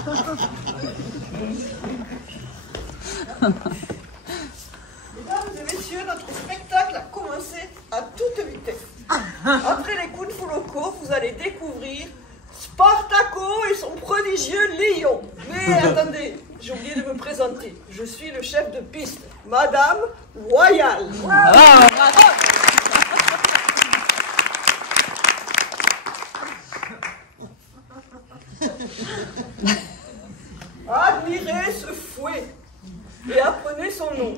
Mesdames et messieurs, notre spectacle a commencé à toute vitesse. Après les coups de fou locaux, vous allez découvrir Spartaco et son prodigieux lion. Mais attendez, j'ai oublié de me présenter. Je suis le chef de piste, Madame Royale. Admirez ce fouet et apprenez son nom.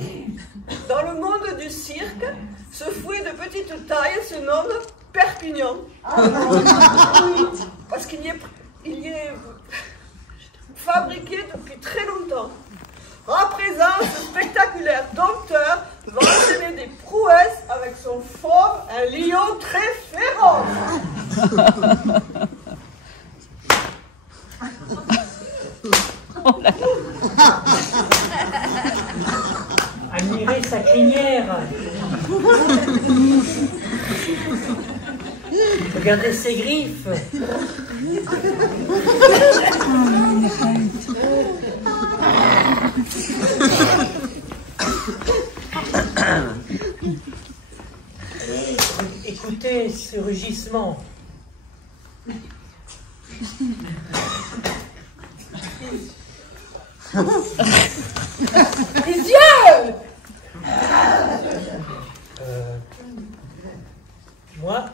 Dans le monde du cirque, ce fouet de petite taille se nomme Perpignan. Parce qu'il y est fabriqué depuis très longtemps. À présent, ce spectaculaire dompteur va enchaîner des prouesses avec son fauve, un lion très féroce. Admirez sa crinière. Regardez ses griffes. Écoutez ce rugissement. Les yeux! Moi,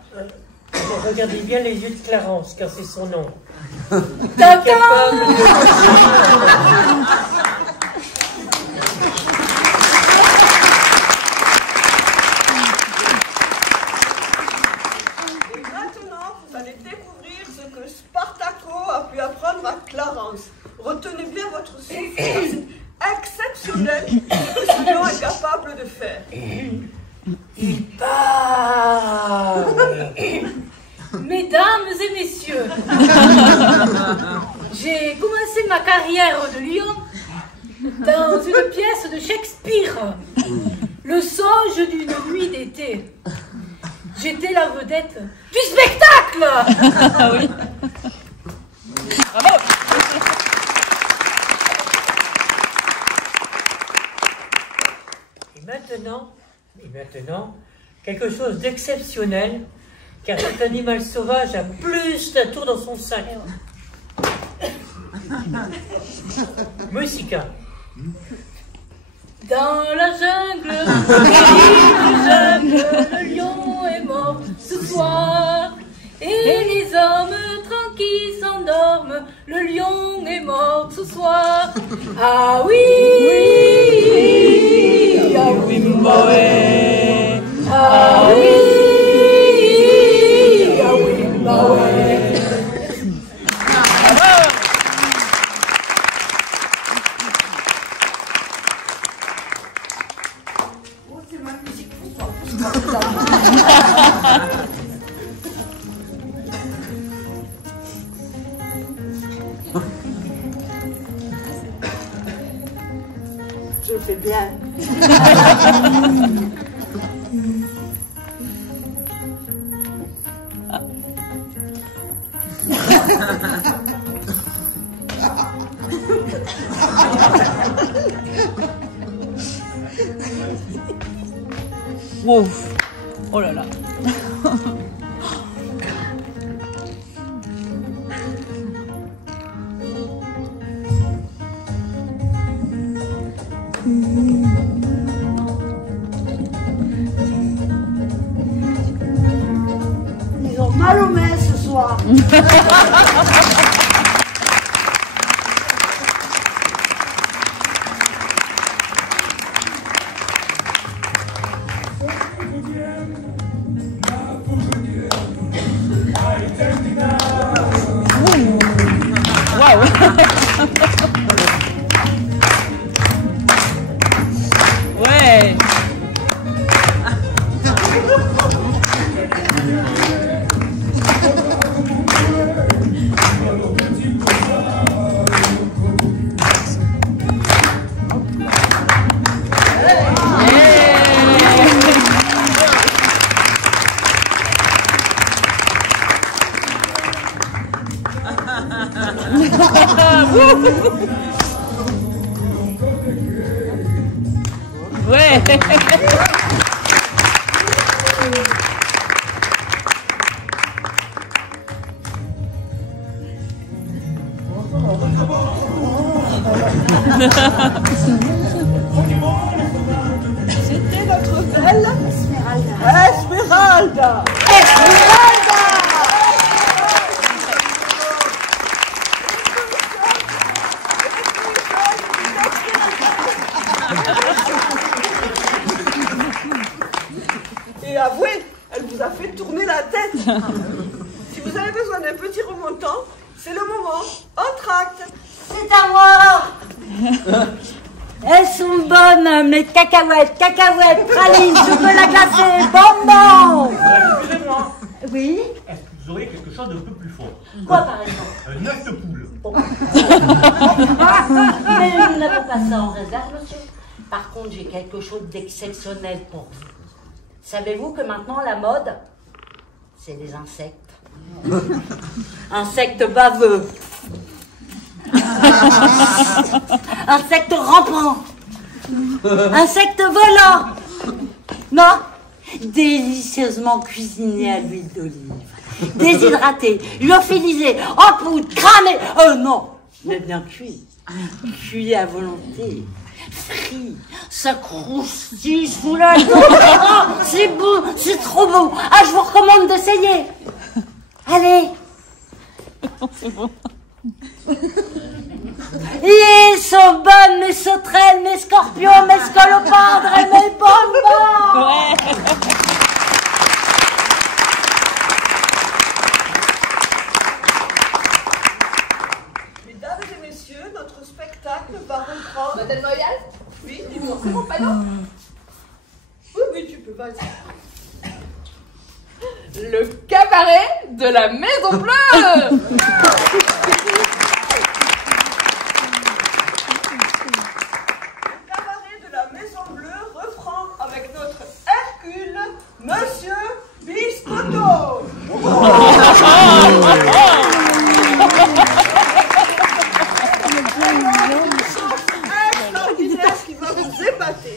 regardez bien les yeux de Clarence, car c'est son nom. Et maintenant, vous allez découvrir ce que Spartaco a pu apprendre à Clarence. Retenez bien votre souffle, c'est exceptionnel ce que ce lion est capable de faire. Il parle. Mesdames et messieurs, j'ai commencé ma carrière de lion dans une pièce de Shakespeare, Le songe d'une nuit d'été. J'étais la vedette du spectacle. Ah oui. Bravo. Et maintenant, quelque chose d'exceptionnel, car cet animal sauvage a plus d'un tour dans son sac. Musica. Dans la jungle, le lion est mort ce soir. Et les hommes tranquilles s'endorment, le lion est mort ce soir. Ah oui, ah oui, Mbaoué. Ah oui, ah oui, Mbaoué. Oh, c'est ma musique pour toi. Je fais bien. Wow. Oh là là. Ils ont mal au mains ce soir. Ouais. Ouais. C'était notre belle Esmeralda. Et avouez, elle vous a fait tourner la tête. Si vous avez besoin d'un petit remontant, c'est le moment. Entracte. C'est à moi. Elles sont bonnes, mes cacahuètes, pralines, je veux la glacer, bonbons. Excusez-moi. Oui. Est-ce que vous auriez quelque chose d'un peu plus fort? Quoi par exemple? Un œuf de poule. Mais nous n'avons pas ça en réserve, monsieur. Par contre, j'ai quelque chose d'exceptionnel pour vous. Savez-vous que maintenant la mode, c'est les insectes? Insectes baveux. Insectes rampants. Insectes volants. Non, délicieusement cuisinés à l'huile d'olive. Déshydratés, lyophilisés, en poudre, cramés. Oh non, mais bien cuits. Cuits à volonté. Frits, ça croustille sous la dent. C'est bon, c'est trop bon. Ah, je vous recommande d'essayer. Allez. C'est bon. Ils sont bonnes, mes sauterelles, mes scorpions, mes scolopendres et mes bonbons. Ouais. Mesdames et messieurs, notre spectacle va reprendre. Mademoiselle, Oui, dis-moi, c'est mon pardon. oui, oui, tu peux, vas-y. Le cabaret de la Maison Bleue. Le cabaret de la Maison Bleue reprend avec notre Hercule, Monsieur Biscotto. Extraordinaire qui va vous épater.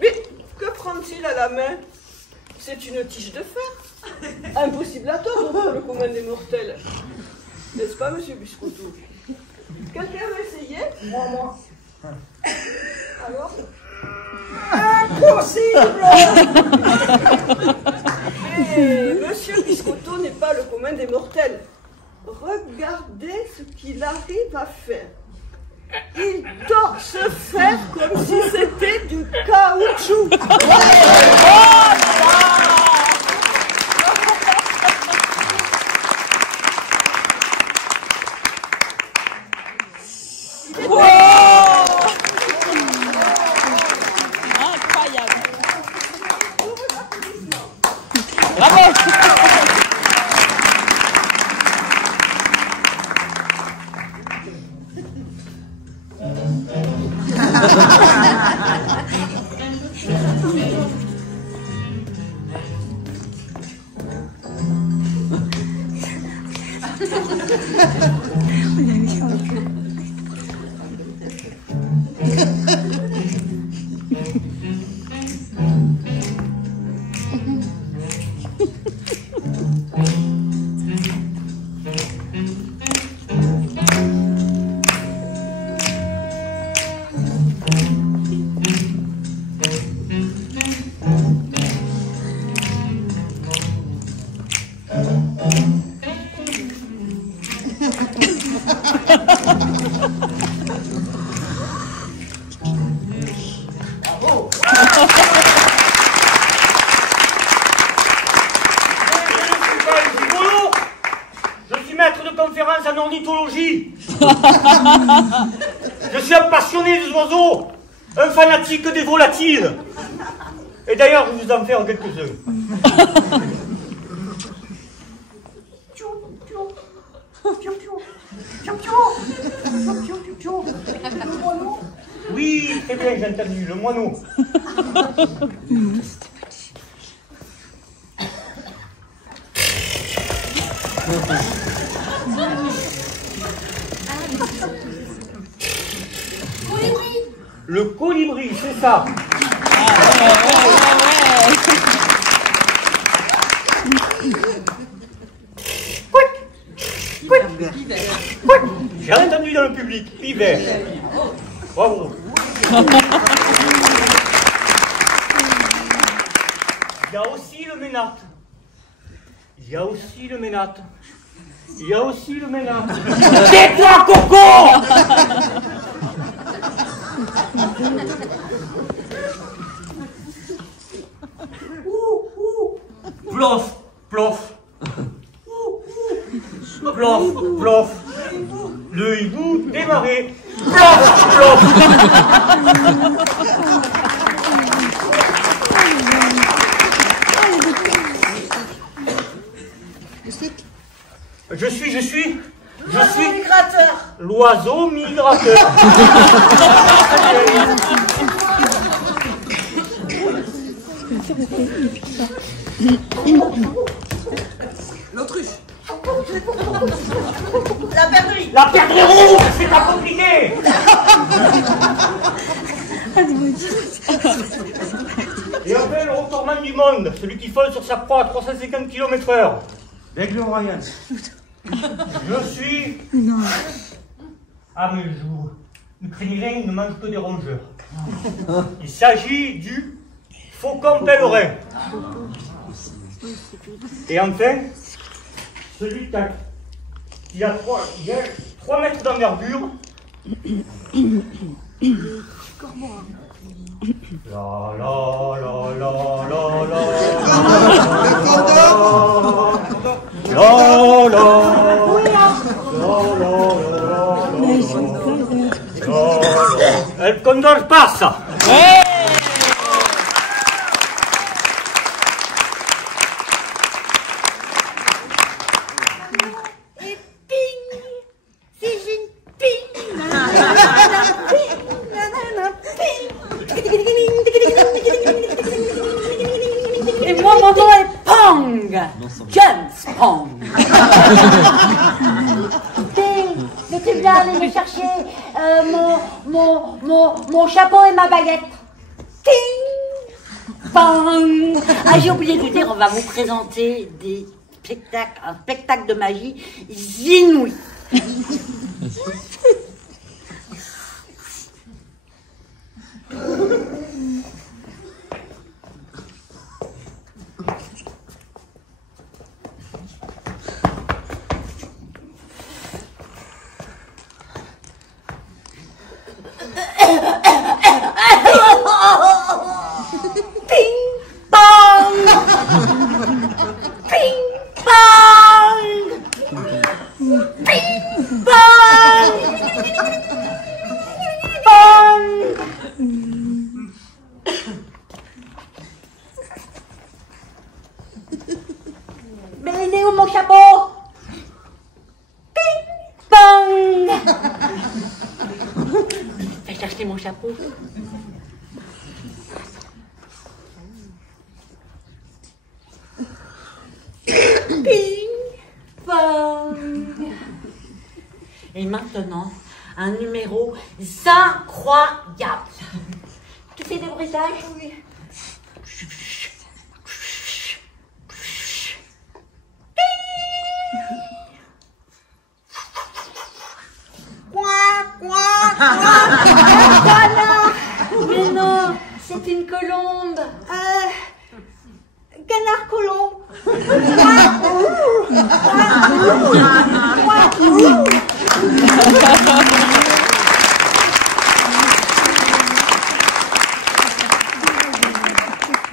Mais que prend-il à la main? C'est une tige de fer. Impossible à tordre pour le commun des mortels. N'est-ce pas, monsieur Biscotto? Quelqu'un veut essayer? Moi. Alors? Impossible! Mais monsieur Biscotto n'est pas le commun des mortels. Regardez ce qu'il arrive à faire. Il tord ce fer comme si c'était du caoutchouc. Incroyable. Bravo. conférence en ornithologie. Je suis un passionné des oiseaux, un fanatique des volatiles. Et d'ailleurs, je vais vous en faire quelques-uns. bien entendu, le moineau. Le colibri, c'est ça. J'ai entendu dans le public, pivert. Bravo. Il y a aussi le ménate. Il y a aussi le ménate. Il y a aussi le ménate. Tais-toi, Coco! Plof, plof. Plof, plof. Le hibou démarré. Plof, plof. Je suis l'oiseau migrateur. L'autruche. La perdrix. La perdrix rouge, c'est pas compliqué. Et enfin, le recordman du monde, celui qui vole sur sa proie à 350 km/h. L'aigle royal. Je suis... Ah, mais ne craignez rien, il ne mange que des rongeurs. Il s'agit du faucon pèlerin. Et enfin, celui qui a 3 mètres d'envergure. La la la la la la. La la. El condor passa. Et moi, mon nom est Pong. James Pong. Mais tu viens aller me chercher mon chapeau et ma baguette. Ting. Pong. Ah, j'ai oublié de vous dire, on va vous présenter un spectacle de magie inouï. Ping pong! Ping pong! Ping pong! Pong! Mais il est où mon chapeau? Ping pong! Fais chercher mon chapeau. Ping pong. Et maintenant, un numéro incroyable. Tu fais des bruitages? Oui. Mais non, c'est une colombe. Canard colombe.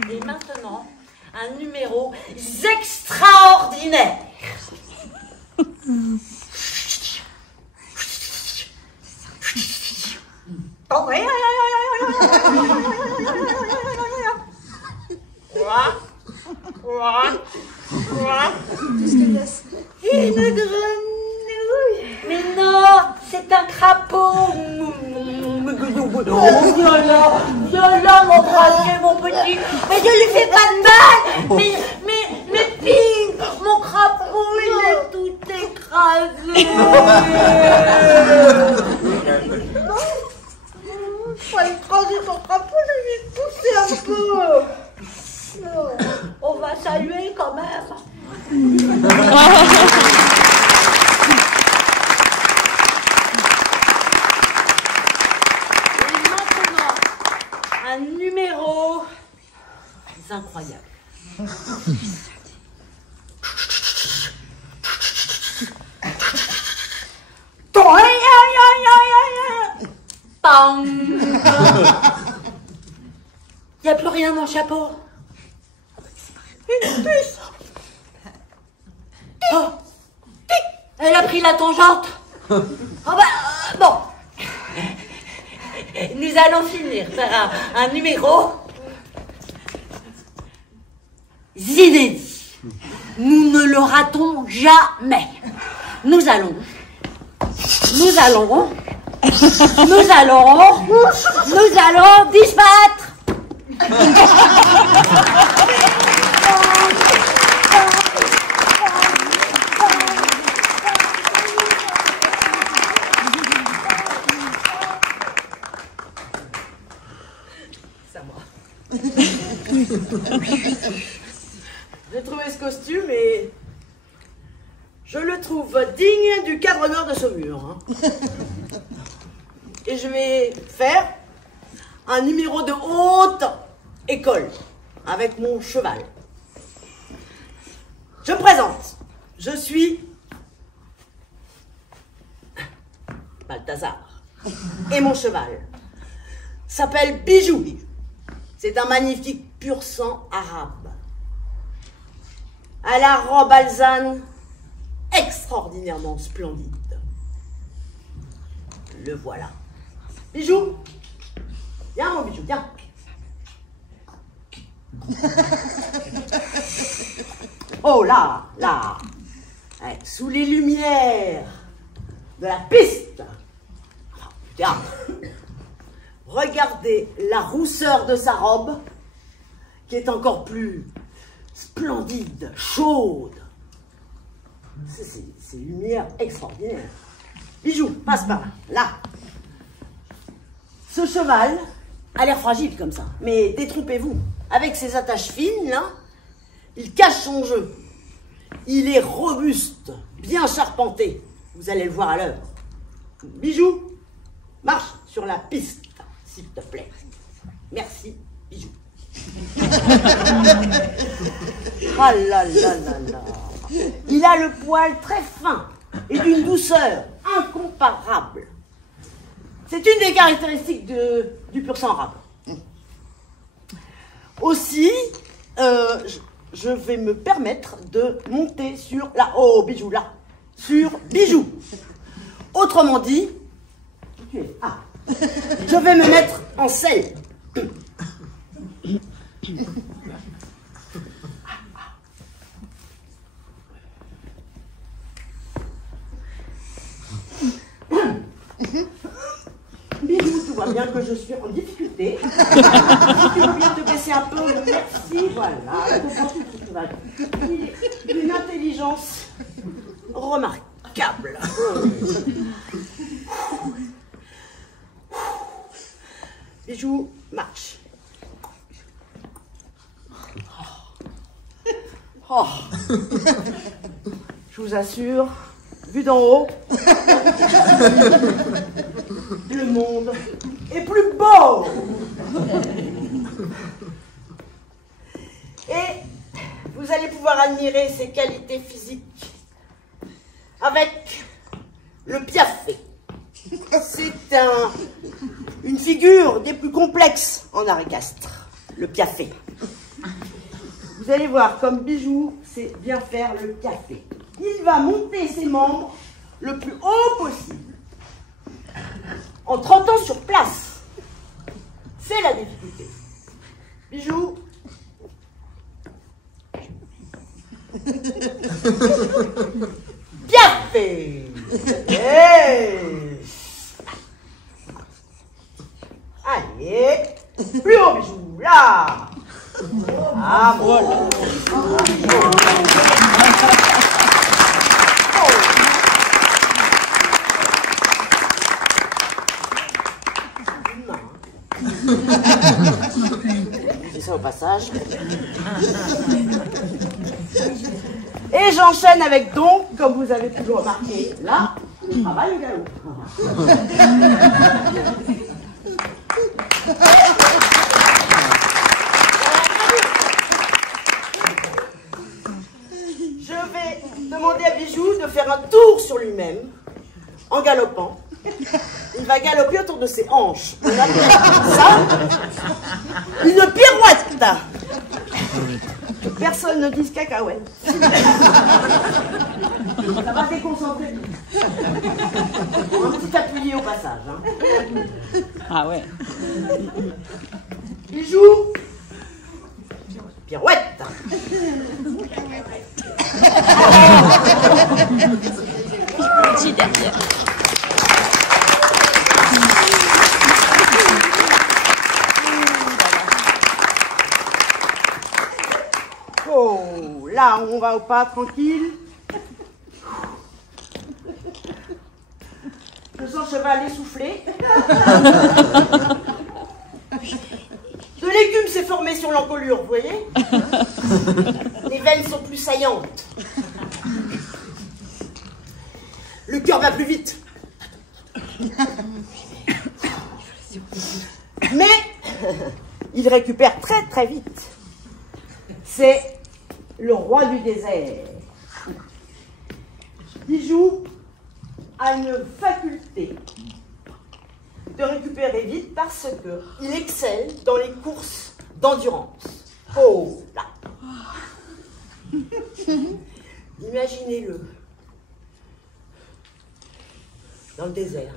Et maintenant, un numéro extraordinaire. Une grenouille. Mais non, c'est un crapaud. Oh, viens là, m'embrasser, mon petit. Mais je lui fais pas de mal. Mais Pink, mon crapaud, il est tout écrasé. Pas écraser ton crapaud, je vais pousser un peu. Non, on va saluer quand même. Un numéro incroyable. Il n'y a plus rien dans le chapeau. Une puce. Oh. Elle a pris la tangente. Oh bah, bon. Nous allons finir par un numéro inédit. Nous ne le ratons jamais. Nous allons disparaître. J'ai trouvé ce costume et je le trouve digne du cadre nord de Saumur. Et je vais faire un numéro de haute école avec mon cheval. Je me présente. Je suis Balthazar. Et mon cheval s'appelle Bijou. C'est un magnifique pur sang arabe. À la robe alezane extraordinairement splendide. Le voilà. Bijou, viens mon Bijou, viens. Oh là, là, ouais, sous les lumières de la piste. Tiens, regardez la rousseur de sa robe, qui est encore plus splendide, chaude. C'est une lumière extraordinaire. Bijou, passe par là. Là. Ce cheval a l'air fragile comme ça, mais détrompez-vous. Avec ses attaches fines, là, il cache son jeu. Il est robuste, bien charpenté. Vous allez le voir à l'heure. Bijou, marche sur la piste, s'il te plaît. Merci, Bijou. Ah là là là là. Il a le poil très fin et d'une douceur incomparable. C'est une des caractéristiques du pur sang arabe. Aussi, je vais me permettre de monter sur la... Oh, Bijou, là. Sur Bijou. Autrement dit, je vais me mettre en selle. Bijou, tu vois bien que je suis en difficulté. Tu veux bien te baisser un peu, merci, voilà. Une intelligence remarquable. Bijou, marche. Oh. Je vous assure, vu d'en haut, le monde est plus beau. Et vous allez pouvoir admirer ses qualités physiques avec le piafé. C'est une figure des plus complexes en art équestre, le piafé. Vous allez voir, comme Bijou sait bien faire le piafé. Il va monter ses membres le plus haut possible, en trottant sur place. C'est la difficulté. Bijou. Piafé. Hey. Et j'enchaîne avec donc, comme vous avez pu le remarquer, là, le travail au galop. Je vais demander à Bijou de faire un tour sur lui-même en galopant. Il va galoper autour de ses hanches. On appelle ça une pirouette. Personne ne dise cacahuète. Ça va déconcentrer. Un petit appuyé au passage. Hein. Ah ouais. Bijou. Pirouette. Petit derrière. Oh, là, on va au pas, tranquille. Je sens cheval essoufflé. De l'écume s'est formé sur l'encolure, vous voyez? Les veines sont plus saillantes. Le cœur va plus vite. Mais il récupère très très vite. C'est le roi du désert. Bijou a une faculté de récupérer vite parce qu'il excelle dans les courses d'endurance. Oh là! Imaginez-le dans le désert.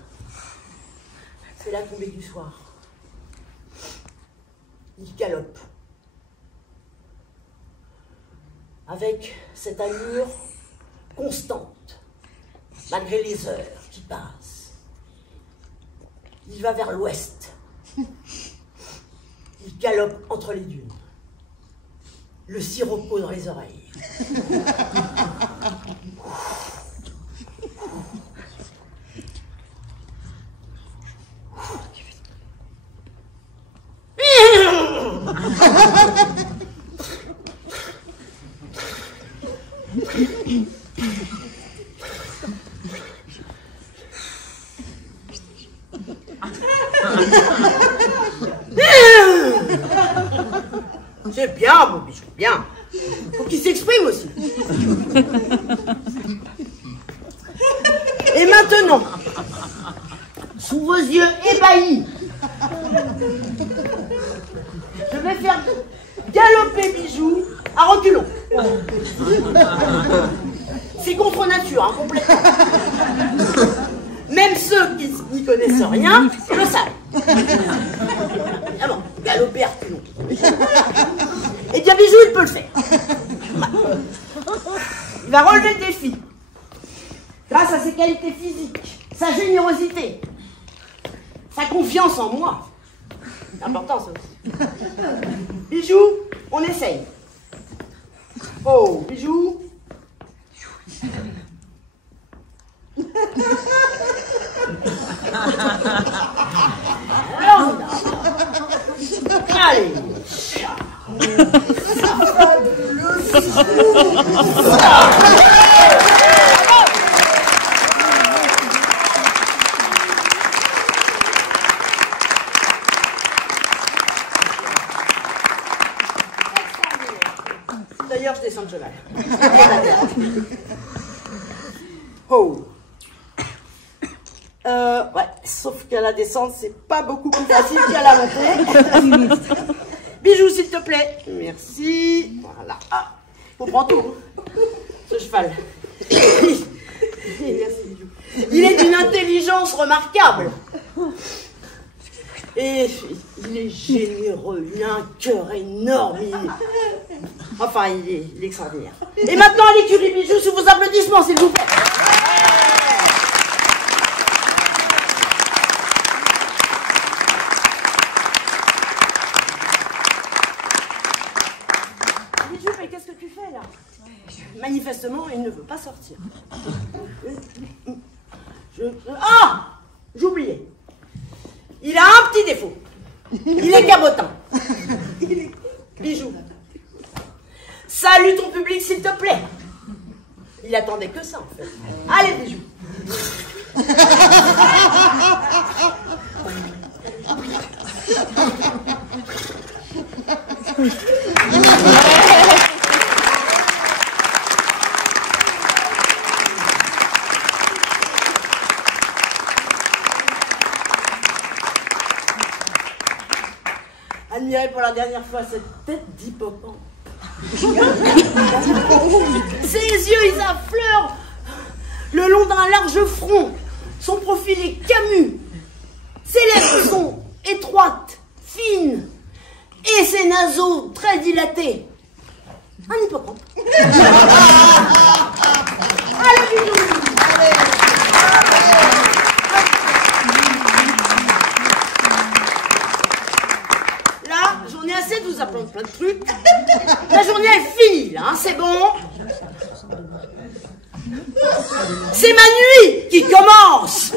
C'est la tombée du soir. Il galope. Avec cette allure constante, malgré les heures qui passent. Il va vers l'ouest. Il galope entre les dunes. Le sirocco dans les oreilles. C'est bien, mon Bijou, bien. Faut qu'il s'exprime aussi. Et maintenant, sous vos yeux ébahis, je vais faire galoper Bijou à reculons. C'est contre nature, hein, complètement. Même ceux qui n'y connaissent rien le savent. Ah bon, galoper à reculons. Eh bien, Bijou, il peut le faire. Il va relever le défi. Grâce à ses qualités physiques, sa générosité, sa confiance en moi. C'est important, ça aussi. Bijou, on essaye. Oh, Bijou. Alors, allez. D'ailleurs, je descends de cheval. Oh. Ouais, sauf qu'à la descente, c'est pas beaucoup plus facile qu'à la montée. Bijou, s'il te plaît. Merci. Voilà. Ah, faut prendre tout, ce cheval. Merci, Bijou. Il est d'une intelligence remarquable. Et il est généreux, il a un cœur énorme. Enfin, il est extraordinaire. Et maintenant, à l'écurie Bijou, sous vos applaudissements, s'il vous plaît. Bijou, mais qu'est-ce que tu fais là? Manifestement, il ne veut pas sortir. Ah! J'oubliais. Il a un petit défaut. Il est cabotin. Bijou. Salue ton public, s'il te plaît. Il attendait que ça, en fait. Allez, bisous. Admirez pour la dernière fois cette tête d'hippocampe. Ses yeux, ils affleurent le long d'un large front. Son profil est camus. Ses lèvres sont étroites, fines, et ses naseaux très dilatés. Un hippocampe. Allez, bisous. Là, j'en ai assez de vous apprendre plein de trucs. La journée est finie, là, hein, c'est bon. C'est ma nuit qui commence.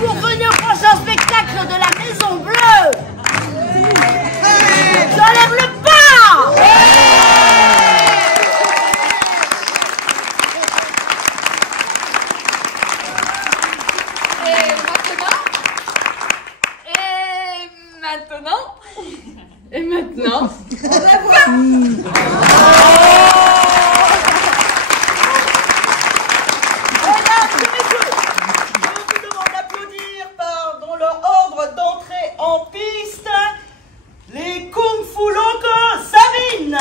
Pour venir au prochain spectacle de la Maison Bleue, j'enlève le pas. Et maintenant, Au revoir. Dans leur ordre d'entrée en piste, les Kung Fu Locos Sabine.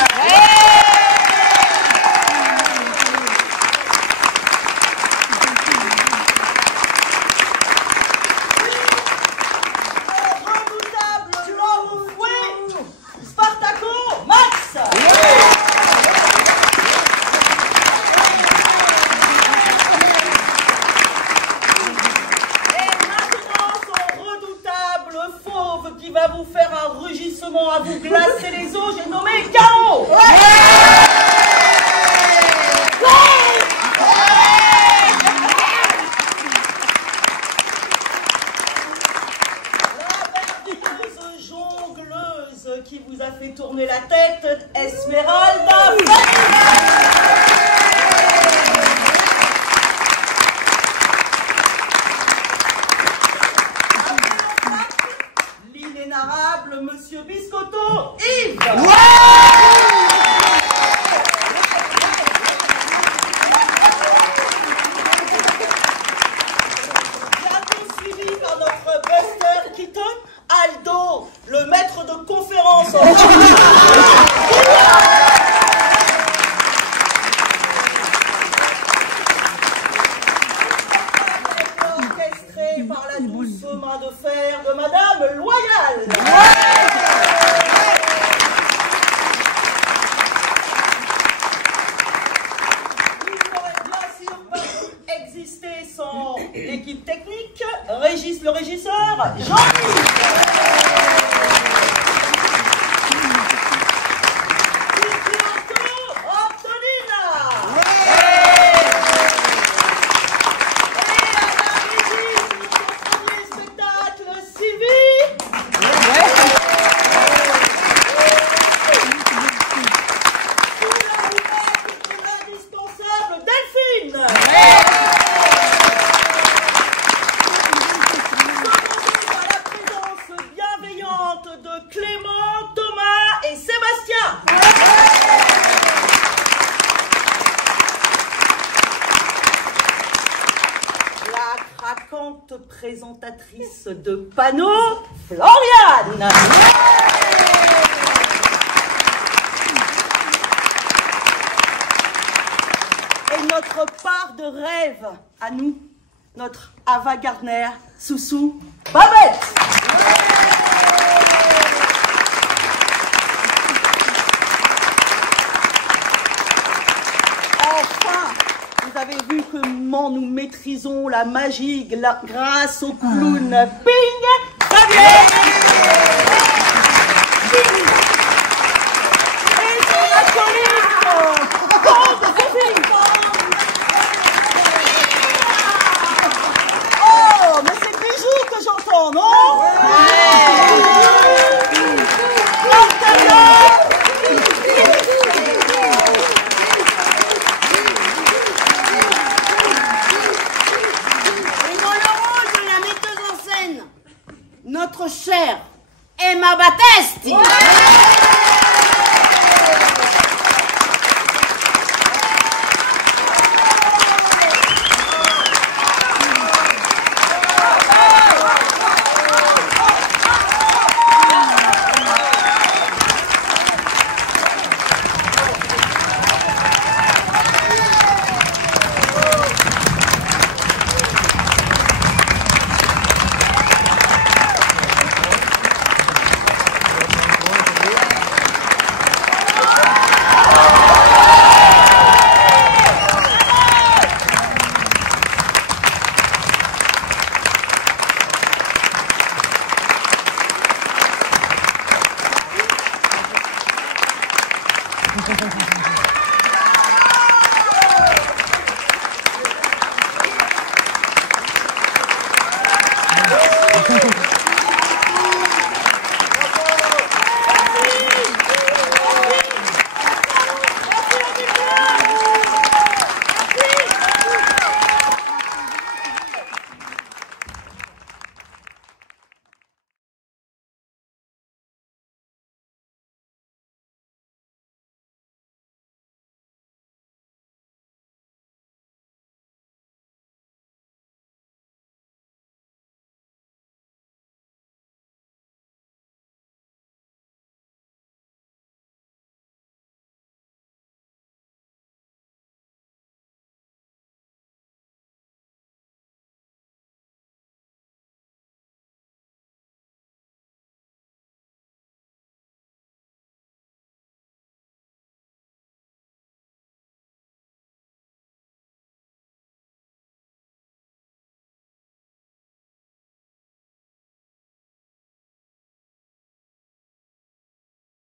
Redoutable Laurent Fouet, Spartaco Max. Qui va vous faire un rugissement à vous glacer les os, j'ai nommé Caro. La merveilleuse jongleuse qui vous a fait tourner la tête, Esmeralda. L'inénarrable Monsieur Biscotto, Yves. l'équipe technique, Régis le régisseur, Jean-Luc. Présentatrice de panneaux, Floriane. Et notre part de rêve à nous, notre Ava Gardner, Soussou, Babette. Enfin, vous avez vu comment nous maîtrisons la magie grâce au clown Ping Xavier et son acolyte Sophie. Oh, mais c'est Bijou que j'entends, non? Notre chère Emma Battesti.